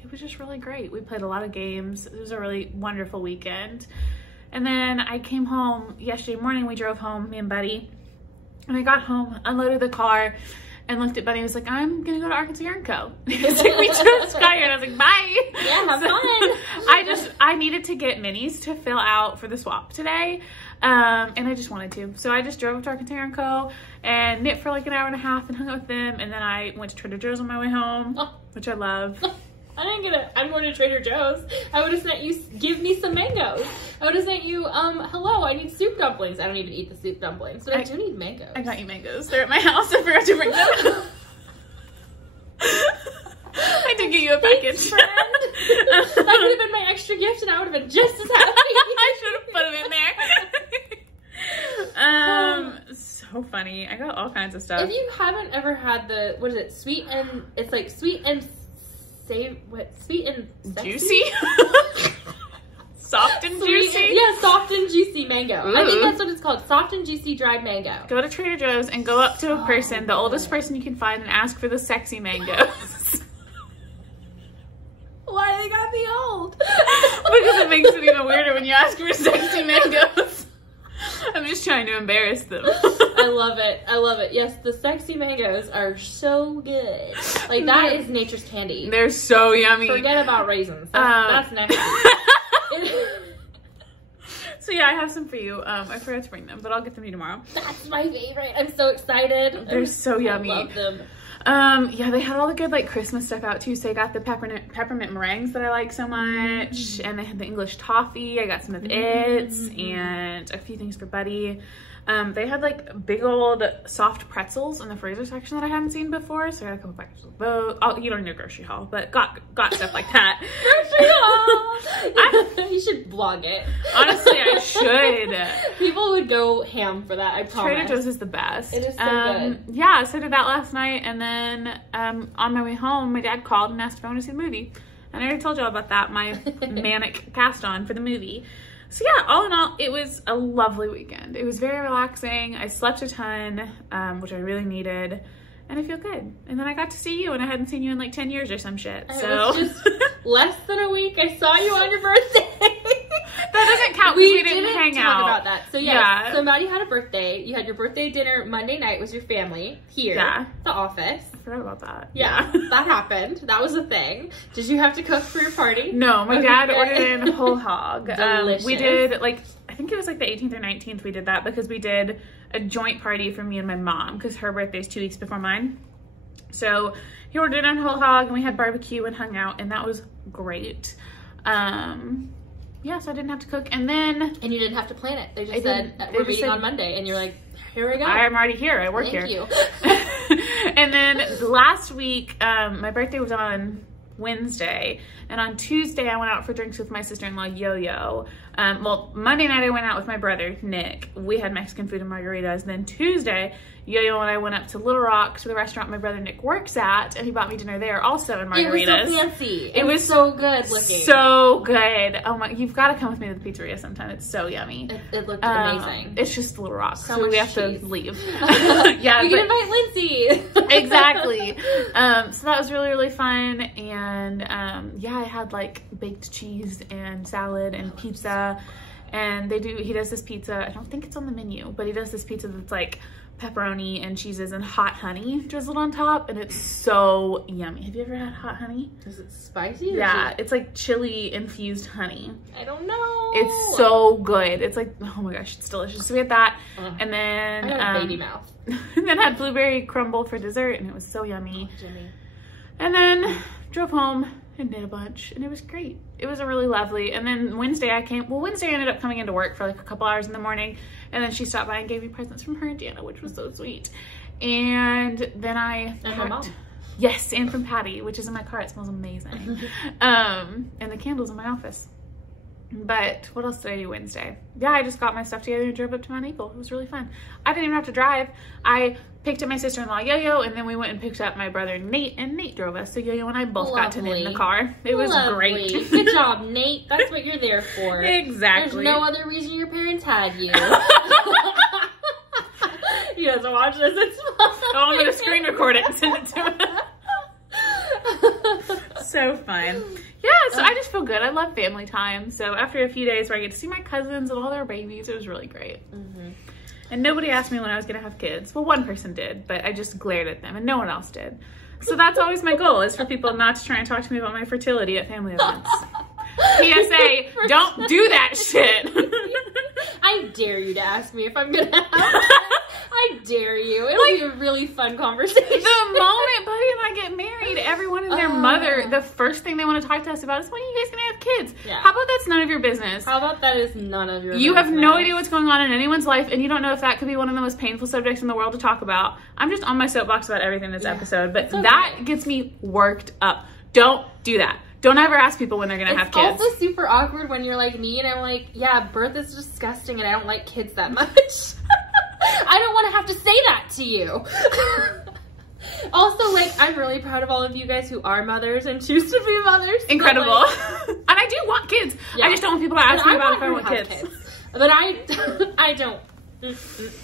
It was just really great. We played a lot of games. It was a really wonderful weekend. And then I came home yesterday morning. We drove home, me and Buddy. And I got home, unloaded the car, and looked at Buddy and was like, I'm gonna go to Arkansas Yarn Co. He was like, we chose Skyer, and I was like, bye. Yeah, have fun. I needed to get minis to fill out for the swap today, and I just wanted to. So I just drove up to Arkansas Yarn Co. and knit for like an hour and a half and hung out with them, and then I went to Trader Joe's on my way home, which I love. I didn't get it. I'm going to Trader Joe's. I would have sent you, give me some mangoes. I would have sent you, hello, I need soup dumplings. I don't even eat the soup dumplings, but I do need mangoes. I got you mangoes. They're at my house. I forgot to bring them. I did get you a package. Thanks, friend. That would have been my extra gift, and I would have been just as happy. I should have put them in there. So funny. I got all kinds of stuff. If you haven't ever had the, what is it, sweet and, it's like sweet and sweet and sexy? Juicy? Soft and juicy? Yeah, soft and juicy mango. Ooh. I think that's what it's called. Soft and juicy dried mango. Go to Trader Joe's and go up to a person, the oldest person you can find, and ask for the sexy mangoes. Why they gotta be old? Because it makes it even weirder when you ask for sexy mangoes. I'm just trying to embarrass them. I love it. I love it. Yes, the sexy mangoes are so good. Like, that is nature's candy. They're so yummy. Forget about raisins. That's next. So yeah, I have some for you. I forgot to bring them, but I'll get them to you tomorrow. That's my favorite. I'm so excited. They're so yummy. I love them. Yeah, they had all the good like Christmas stuff out too. So I got the peppermint meringues that I like so much, and they had the English toffee. I got some of it, and a few things for Buddy. They had like big old soft pretzels in the freezer section that I hadn't seen before, so I got a couple packages of those. Oh, you don't need a grocery haul, but got stuff like that. Grocery haul! You should vlog it. Honestly, I should. People would go ham for that, I promise. Trader Joe's is the best. It is so good. Yeah, so I did that last night, and then on my way home, my dad called and asked if I wanted to see the movie. And I already told y'all about that, my manic cast on for the movie. So yeah, all in all, it was a lovely weekend. It was very relaxing. I slept a ton, which I really needed, and I feel good. And then I got to see you, and I hadn't seen you in like 10 years or some shit. It so was just less than a week. I saw you on your birthday. That doesn't count because we didn't hang out. Talk about that. So yeah, so Maddie had a birthday. You had your birthday dinner Monday night with your family here, the office. I forgot about that. Yeah, that happened. That was a thing. Did you have to cook for your party? No, my dad ordered in whole hog. Delicious. We did like, I think it was like the 18th or 19th we did that because we did a joint party for me and my mom because her birthday is 2 weeks before mine. So he ordered in whole hog and we had barbecue and hung out, and that was great. Yeah, so I didn't have to cook, and you didn't have to plan it. They just said we're meeting on Monday, and you're like, here we go. I'm already here. I work here. Thank you. And then last week, my birthday was on Wednesday, and on Tuesday I went out for drinks with my sister-in-law Yo-Yo. Well, Monday night I went out with my brother Nick. We had Mexican food and margaritas. And then Tuesday, Yo-Yo and I went up to Little Rock to the restaurant my brother Nick works at, and he bought me dinner there also and margaritas. It was so fancy. It was so good looking. So good. Oh my, you've got to come with me to the pizzeria sometime. It's so yummy. It looked amazing. It's just Little Rock, so we have to leave. Yeah, we can invite Lindsey. Exactly. So that was really, really fun. And yeah, I had like baked cheese and salad and pizza. And he does this pizza, I don't think it's on the menu, but he does this pizza that's like pepperoni and cheeses and hot honey drizzled on top, and it's so yummy. Have you ever had hot honey? Is it spicy? Yeah, it's like chili infused honey. I don't know. It's so good. It's like, oh my gosh, it's delicious. So we had that, and then I got baby mouth. And then had blueberry crumble for dessert, and it was so yummy. Oh, Jimmy. And then drove home, and knit a bunch, and it was great. It was a really lovely. And then Wednesday Wednesday I ended up coming into work for like a couple hours in the morning, and then she stopped by and gave me presents from her and Deanna, which was so sweet. And then And her mom. Yes, and from Patty, which is in my car. It smells amazing. And the candles in my office. But what else did I do Wednesday? Yeah, I just got my stuff together and drove up to Mount Eagle. It was really fun. I didn't even have to drive. I picked up my sister-in-law Yo-Yo, and then we went and picked up my brother Nate, and Nate drove us. So Yo-Yo and I both got to knit in the car. It was great. Good job, Nate. That's what you're there for. Exactly. There's no other reason your parents had you. He doesn't watch this. It's fine. Oh, I'm going to screen record it and send it to him. So fun. Yeah, so I just feel good. I love family time. So after a few days where I get to see my cousins and all their babies, it was really great. And nobody asked me when I was going to have kids. Well, one person did, but I just glared at them and no one else did. So that's always my goal, is for people not to try and talk to me about my fertility at family events. PSA, don't do that shit. I dare you to ask me if I'm going to have I dare you. It'll be a really fun conversation. The moment Buddy and I get married, everyone and their mother, the first thing they want to talk to us about is, when are you guys going to have kids? Yeah. How about that's none of your business? How about that is none of your business? You have no idea what's going on in anyone's life, and you don't know if that could be one of the most painful subjects in the world to talk about. I'm just on my soapbox about everything this episode, but that gets me worked up. Don't do that. Don't ever ask people when they're going to have kids. It's also super awkward when you're like me and I'm like, yeah, birth is disgusting and I don't like kids that much. I don't want to have to say that to you. Also, like, I'm really proud of all of you guys who are mothers and choose to be mothers. Incredible. Like, and I do want kids. Yeah. I just don't want people to ask me about if I want kids. But I don't.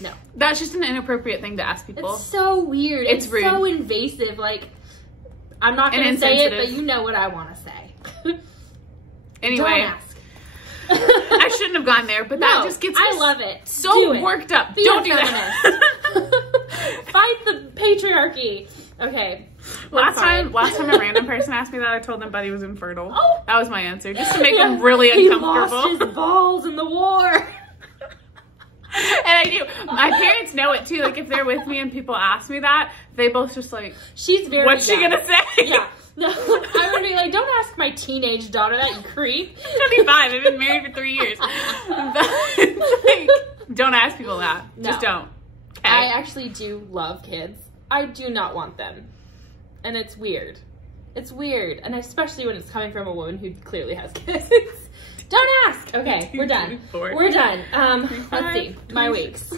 No. That's just an inappropriate thing to ask people. It's so weird. It's rude. So invasive. Like, I'm not going to say it, but you know what I want to say. Anyway. Don't ask. I shouldn't have gone there, but that just gets me love it. So worked up. Don't do that. Fight the patriarchy. Okay. Last time a random person asked me that, I told them Buddy was infertile. Oh. That was my answer, just to make them really uncomfortable. He lost his balls in the war. And I do. My parents know it too. Like, if they're with me and people ask me that, they both just like, she's very what's she gonna say? Yeah. No, I would be like, don't ask my teenage daughter that, you creep. 25. I've been married for 3 years. But, like, don't ask people that. No. Just don't. Okay? I actually do love kids. I do not want them. And it's weird. It's weird. And especially when it's coming from a woman who clearly has kids. Don't ask. Okay, we're done. We're done. Let's see. My weeks.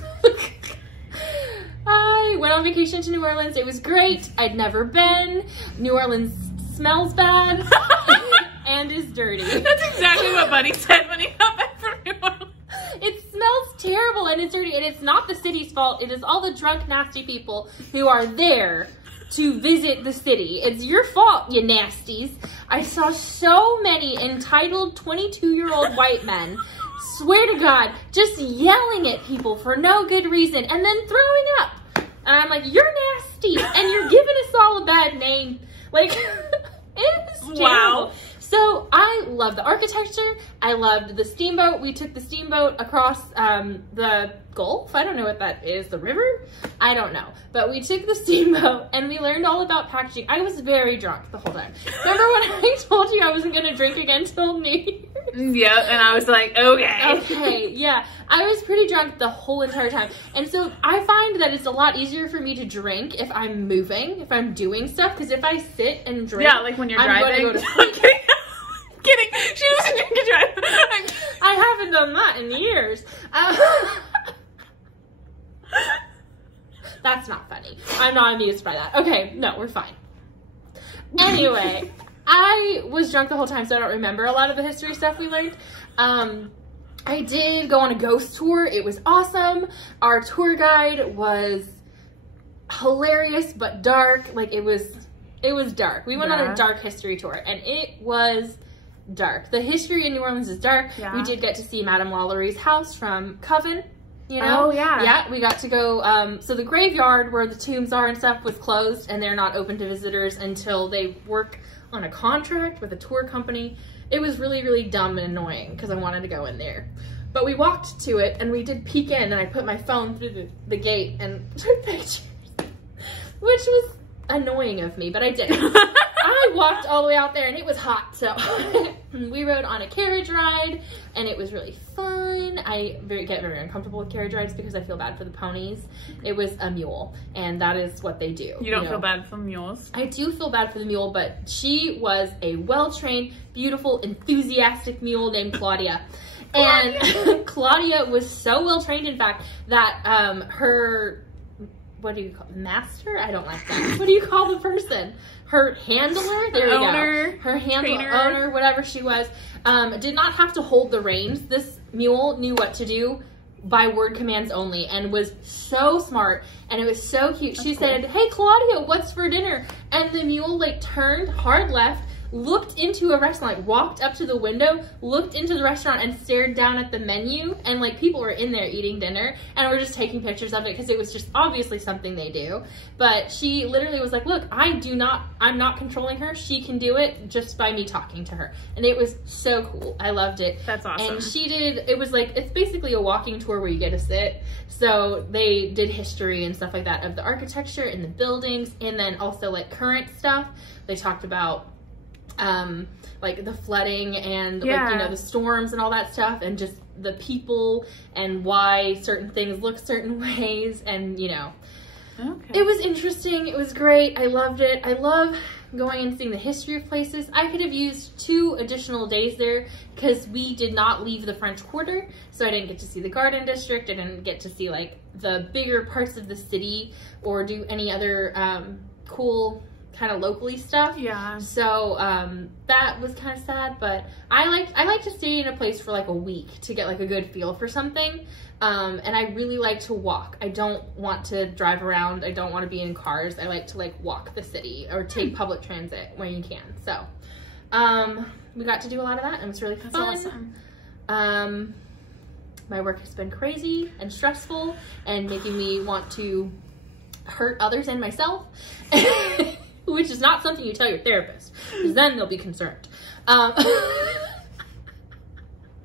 I went on vacation to New Orleans. It was great. I'd never been. New Orleans smells bad and is dirty. That's exactly what Buddy said when he got back from New Orleans. It smells terrible and it's dirty, and it's not the city's fault. It is all the drunk, nasty people who are there to visit the city. It's your fault, you nasties. I saw so many entitled 22-year-old white men, swear to God, just yelling at people for no good reason and then throwing up. And I'm like, you're nasty and you're giving us all a bad name. Like, it's terrible. Wow. So I love the architecture. I loved the steamboat. We took the steamboat across the Gulf. I don't know what that is. The river? I don't know. But we took the steamboat and we learned all about packaging. I was very drunk the whole time. Remember when I told you I wasn't going to drink again till New Year's? Yeah, and I was like, okay. Okay, yeah. I was pretty drunk the whole entire time. And so I find that it's a lot easier for me to drink if I'm moving, if I'm doing stuff. Because if I sit and drink, yeah, like when you're driving. I'm going to go to sleep. Kidding. She doesn't drink and drive. I haven't done that in years. That's not funny. I'm not amused by that. Okay, no, we're fine. Anyway, I was drunk the whole time, so I don't remember a lot of the history stuff we learned. I did go on a ghost tour. It was awesome. Our tour guide was hilarious but dark. Like, it was dark. We went on a dark history tour, and it was dark. The history in New Orleans is dark. Yeah. We did get to see Madame Lalaury's house from Coven. You know? Oh, yeah. Yeah, we got to go, so the graveyard where the tombs are and stuff was closed, and they're not open to visitors until they work on a contract with a tour company. It was really, really dumb and annoying because I wanted to go in there. But we walked to it, and we did peek in, and I put my phone through the gate and took pictures, which was annoying of me, but I did. I walked all the way out there and it was hot. So we rode on a carriage ride and it was really fun. I get very uncomfortable with carriage rides because I feel bad for the ponies. It was a mule and that is what they do. You don't feel bad for mules? I do feel bad for the mule, but she was a well-trained, beautiful, enthusiastic mule named Claudia. And Claudia was so well-trained, in fact, that her, what do you call master? I don't like that. What do you call the person? Her handler? There you go. Her handler, owner, whatever she was, did not have to hold the reins. This mule knew what to do by word commands only and was so smart and it was so cute. She said, "Hey Claudia, what's for dinner?" And the mule like turned hard left, looked into a restaurant, like walked up to the window, looked into the restaurant and stared down at the menu, and like people were in there eating dinner and we're just taking pictures of it because it was just obviously something they do. But she literally was like, "Look, I'm not controlling her. She can do it just by me talking to her." And it was so cool. I loved it. That's awesome. And it was like, it's basically a walking tour where you get to sit. So they did history and stuff like that of the architecture and the buildings, and then also like current stuff. They talked about like the flooding and like, you know, the storms and all that stuff, and just the people and why certain things look certain ways, and you know, it was interesting. It was great. I loved it. I love going and seeing the history of places. I could have used 2 additional days there because we did not leave the French Quarter, so I didn't get to see the Garden District. I didn't get to see like the bigger parts of the city or do any other cool kind of locally stuff. Yeah. So that was kind of sad, but I like to stay in a place for like a week to get like a good feel for something. And I really like to walk. I don't want to drive around. I don't want to be in cars. I like to like walk the city or take public transit when you can. So we got to do a lot of that and it was really fun. That's awesome. My work has been crazy and stressful and making me want to hurt others and myself. Which is not something you tell your therapist, because then they'll be concerned. I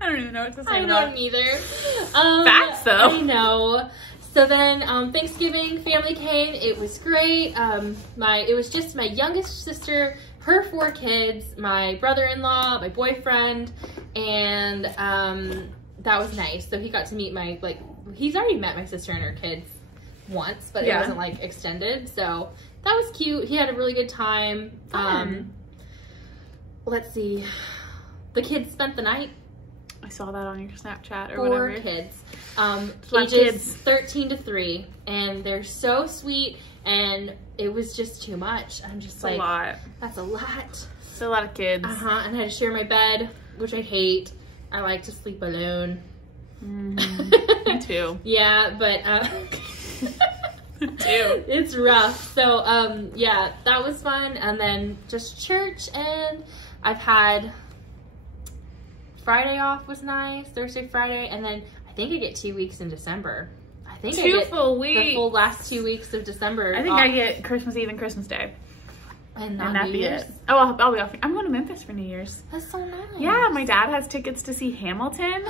don't even know what to say. I don't either. Facts though. I know. So then Thanksgiving, family came. It was great. It was just my youngest sister, her 4 kids, my brother-in-law, my boyfriend, and that was nice. So he got to meet he's already met my sister and her kids once, but it wasn't like extended. So that was cute. He had a really good time. Let's see. The kids spent the night. I saw that on your Snapchat or 4 whatever. Kids. Ages Kids 13 to 3. And they're so sweet. And it was just too much. I'm just like, a lot. That's a lot. It's a lot of kids. And I had to share my bed, which I hate. I like to sleep alone. Me too. Yeah, but it's rough. So yeah, that was fun. And then just church, and I've had Friday off was nice, Thursday, Friday, and then I think I get 2 weeks in December. I think 2 full weeks. The full last 2 weeks of December. I think I get Christmas Eve and Christmas Day. And not New Year's? Oh, I'll be off. I'm going to Memphis for New Year's. That's so nice. Yeah, my dad has tickets to see Hamilton,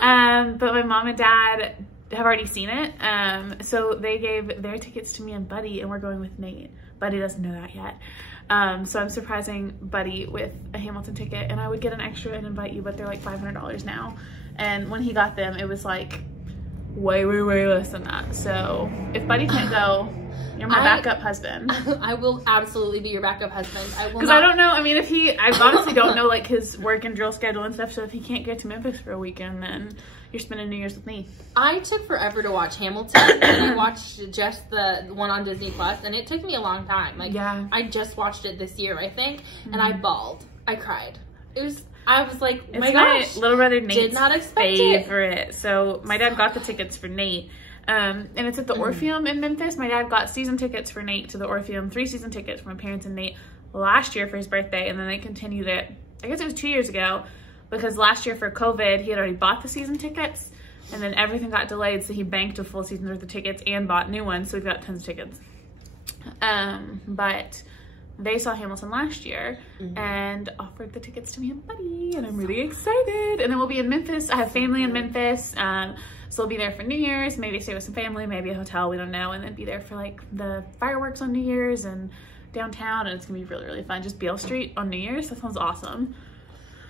but my mom and dad have already seen it. So they gave their tickets to me and Buddy, and we're going with Nate. Buddy doesn't know that yet. So I'm surprising Buddy with a Hamilton ticket, and I would get an extra and invite you, but they're like $500 now. And when he got them, it was like way less than that. So if Buddy can't go, you're my backup husband. I will absolutely be your backup husband. I will. Because I don't know. I mean, I honestly don't know like his work and drill schedule and stuff. So if he can't get to Memphis for a weekend, then you're spending New Year's with me. I took forever to watch Hamilton, and I watched just the one on Disney Plus, and it took me a long time. Like, I just watched it this year, I think, and I bawled. I cried. I was like, oh my gosh, my little brother Nate's did not expect favorite. So my dad got the tickets for Nate. And it's at the Orpheum in Memphis. My dad got season tickets for Nate to the Orpheum, 3 season tickets for my parents and Nate last year for his birthday. And then they continued it, I guess it was 2 years ago, because last year for COVID, he had already bought the season tickets and then everything got delayed. So he banked a full season's worth of tickets and bought new ones. So we've got tons of tickets. But they saw Hamilton last year and offered the tickets to me and Buddy, and I'm really excited. And then we'll be in Memphis. I have family in Memphis. So we'll be there for New Year's, maybe stay with some family, maybe a hotel, we don't know, and then be there for like the fireworks on New Year's and downtown, and it's gonna be really, really fun. Just Beale Street on New Year's. That sounds awesome.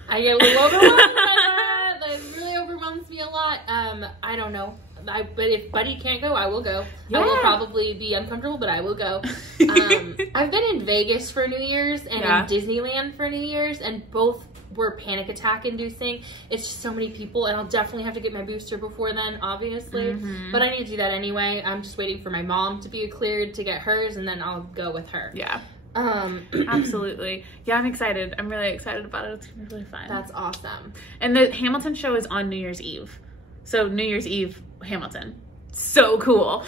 I get a little overwhelmed by that. That really overwhelms me a lot. I don't know. But if Buddy can't go, I will go. Yeah. I will probably be uncomfortable, but I will go. I've been in Vegas for New Year's and in Disneyland for New Year's, and both were panic attack inducing. It's just so many people, and I'll definitely have to get my booster before then, obviously. But I need to do that anyway. I'm just waiting for my mom to be cleared to get hers, and then I'll go with her. Yeah. Absolutely. Yeah, I'm excited. I'm really excited about it. It's gonna be really fun. That's awesome. And the Hamilton show is on New Year's Eve. So New Year's Eve, Hamilton. So cool.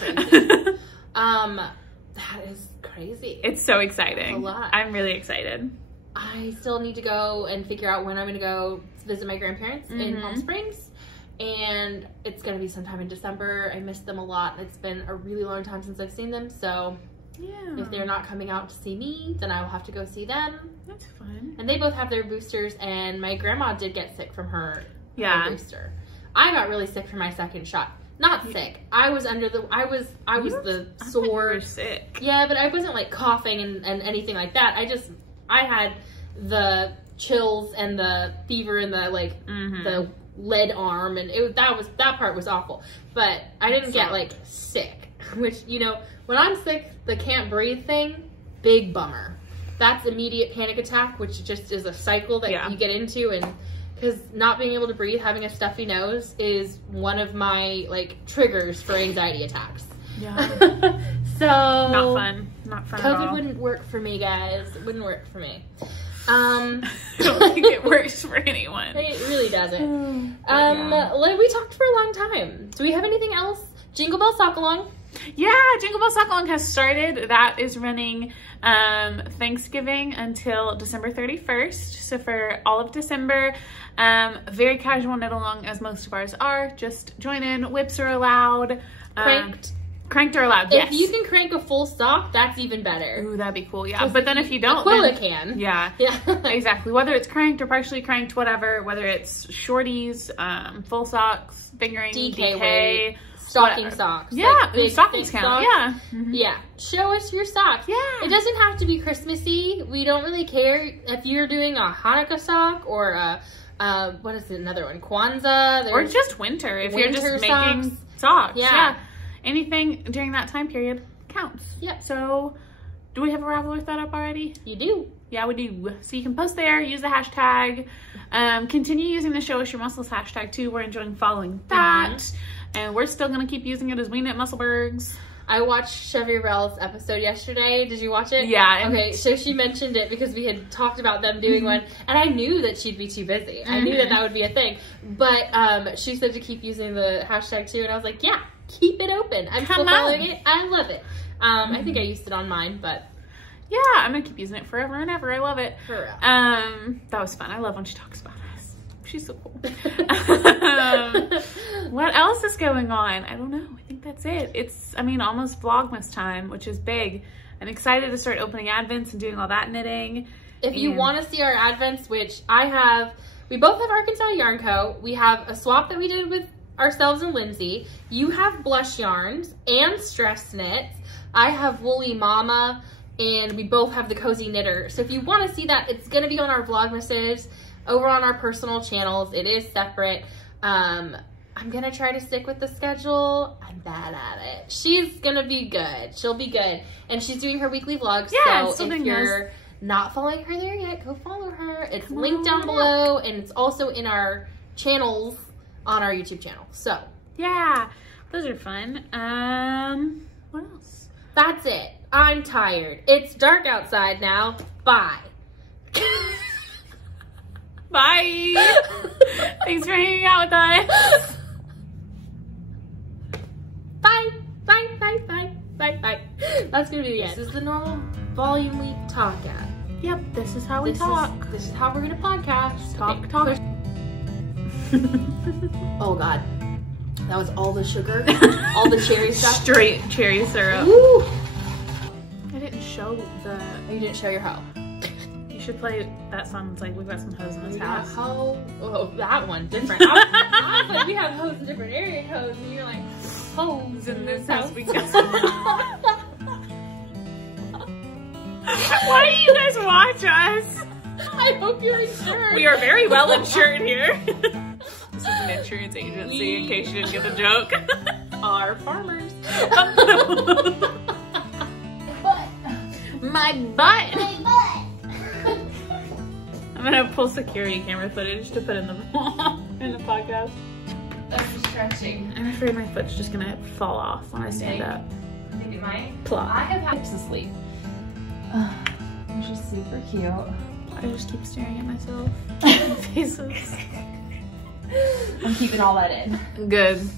That is crazy. It's so exciting. A lot. I'm really excited. I still need to go and figure out when I'm going to go visit my grandparents in Palm Springs. And it's going to be sometime in December. I miss them a lot. It's been a really long time since I've seen them. So if they're not coming out to see me, then I will have to go see them. That's fun. And they both have their boosters. And my grandma did get sick from her booster. I got really sick from my second shot. Not sick. I was under the, I was the sore. You were sick. Yeah, but I wasn't like coughing and anything like that. I had the chills and the fever and the like the lead arm, and that part was awful. But I didn't get like sick, which, you know, when I'm sick, the can't breathe thing, big bummer. That's immediate panic attack, which just is a cycle that you get into, and because not being able to breathe, having a stuffy nose is one of my like triggers for anxiety attacks. Yeah. So not fun. Not fun. COVID wouldn't work for me, guys. It wouldn't work for me. I don't think it works for anyone. It really doesn't. We talked for a long time. Do we have anything else? Jingle Bell Sockalong. Yeah, Jingle Bell Sockalong has started. That is running Thanksgiving until December 31st. So for all of December, very casual knit along as most of ours are. Just join in. Whips are allowed. Cranked are allowed, yes. If you can crank a full sock, that's even better. Ooh, that'd be cool, yeah. But then if you don't, Aquila can. Yeah, exactly. Whether it's cranked or partially cranked, whatever. Whether it's shorties, full socks, fingering, DK, stocking socks. Yeah, like big, stockings count. Socks. Yeah. Show us your socks. Yeah. It doesn't have to be Christmassy. We don't really care if you're doing a Hanukkah sock or a, what is it, another one? Kwanzaa. Or just winter. If you're just making socks. Yeah. Anything during that time period counts. Yep. So, do we have a Raveler thought up already? You do. Yeah, we do. So you can post there, use the hashtag. Continue using the Show Us Your Muscles hashtag too. We're enjoying following that. And we're still going to keep using it as we knit Musselburghs. I watched Chevy Rel's episode yesterday. Did you watch it? Yeah. Okay, so she mentioned it because we had talked about them doing one, and I knew that she'd be too busy. I knew that would be a thing. But she said to keep using the hashtag too, and I was like, yeah, keep it open. I'm still following it. I love it. I think I used it on mine, but yeah, I'm going to keep using it forever and ever. I love it. For real. That was fun. I love when she talks about us. She's so cool. What else is going on? I don't know. I think that's it. It's, I mean, almost Vlogmas time, which is big. I'm excited to start opening Advents and doing all that knitting. If you want to see our Advents, which we both have Arkansas Yarn Co. We have a swap that we did with ourselves and Lindsey. You have blush yarns and stress knits. I have Woolly Mama, and we both have the Cozy Knitter. So if you want to see that, it's going to be on our Vlogmases over on our personal channels. It is separate. I'm going to try to stick with the schedule. I'm bad at it. She's going to be good. She'll be good. And she's doing her weekly vlogs. Yeah, so if you're not following her there yet, go follow her. It's linked down below, and it's also in our channels on our YouTube channel. So yeah, those are fun. What else? That's it. I'm tired. It's dark outside now. Bye. Bye. Thanks for hanging out with us. Bye. Bye. Bye. Bye. Bye. Bye. That's gonna be it. This is the normal volume we talk at. Yep. This is how we talk. This is how we're gonna podcast. Talk. Oh God, that was all the sugar, all the cherry stuff. Straight cherry syrup. Woo. I didn't show the. You didn't show your hoe. You should play that song. It's like we've got some hoes in this house. Oh, that one different. I was like, we have hoes in different area codes, and you're like, hoes in this house. We got. you guys watch us. I hope you're insured. We are very well insured here. This is an insurance agency, in case you didn't get the joke. Our farmers. My butt. I'm gonna pull security camera footage to put in the podcast. I'm stretching. I'm afraid my foot's just gonna fall off when I stand up. I think it might. Plop. I have hips asleep. Which is super cute. I just keep staring at myself. Faces. I'm keeping all that in. Good.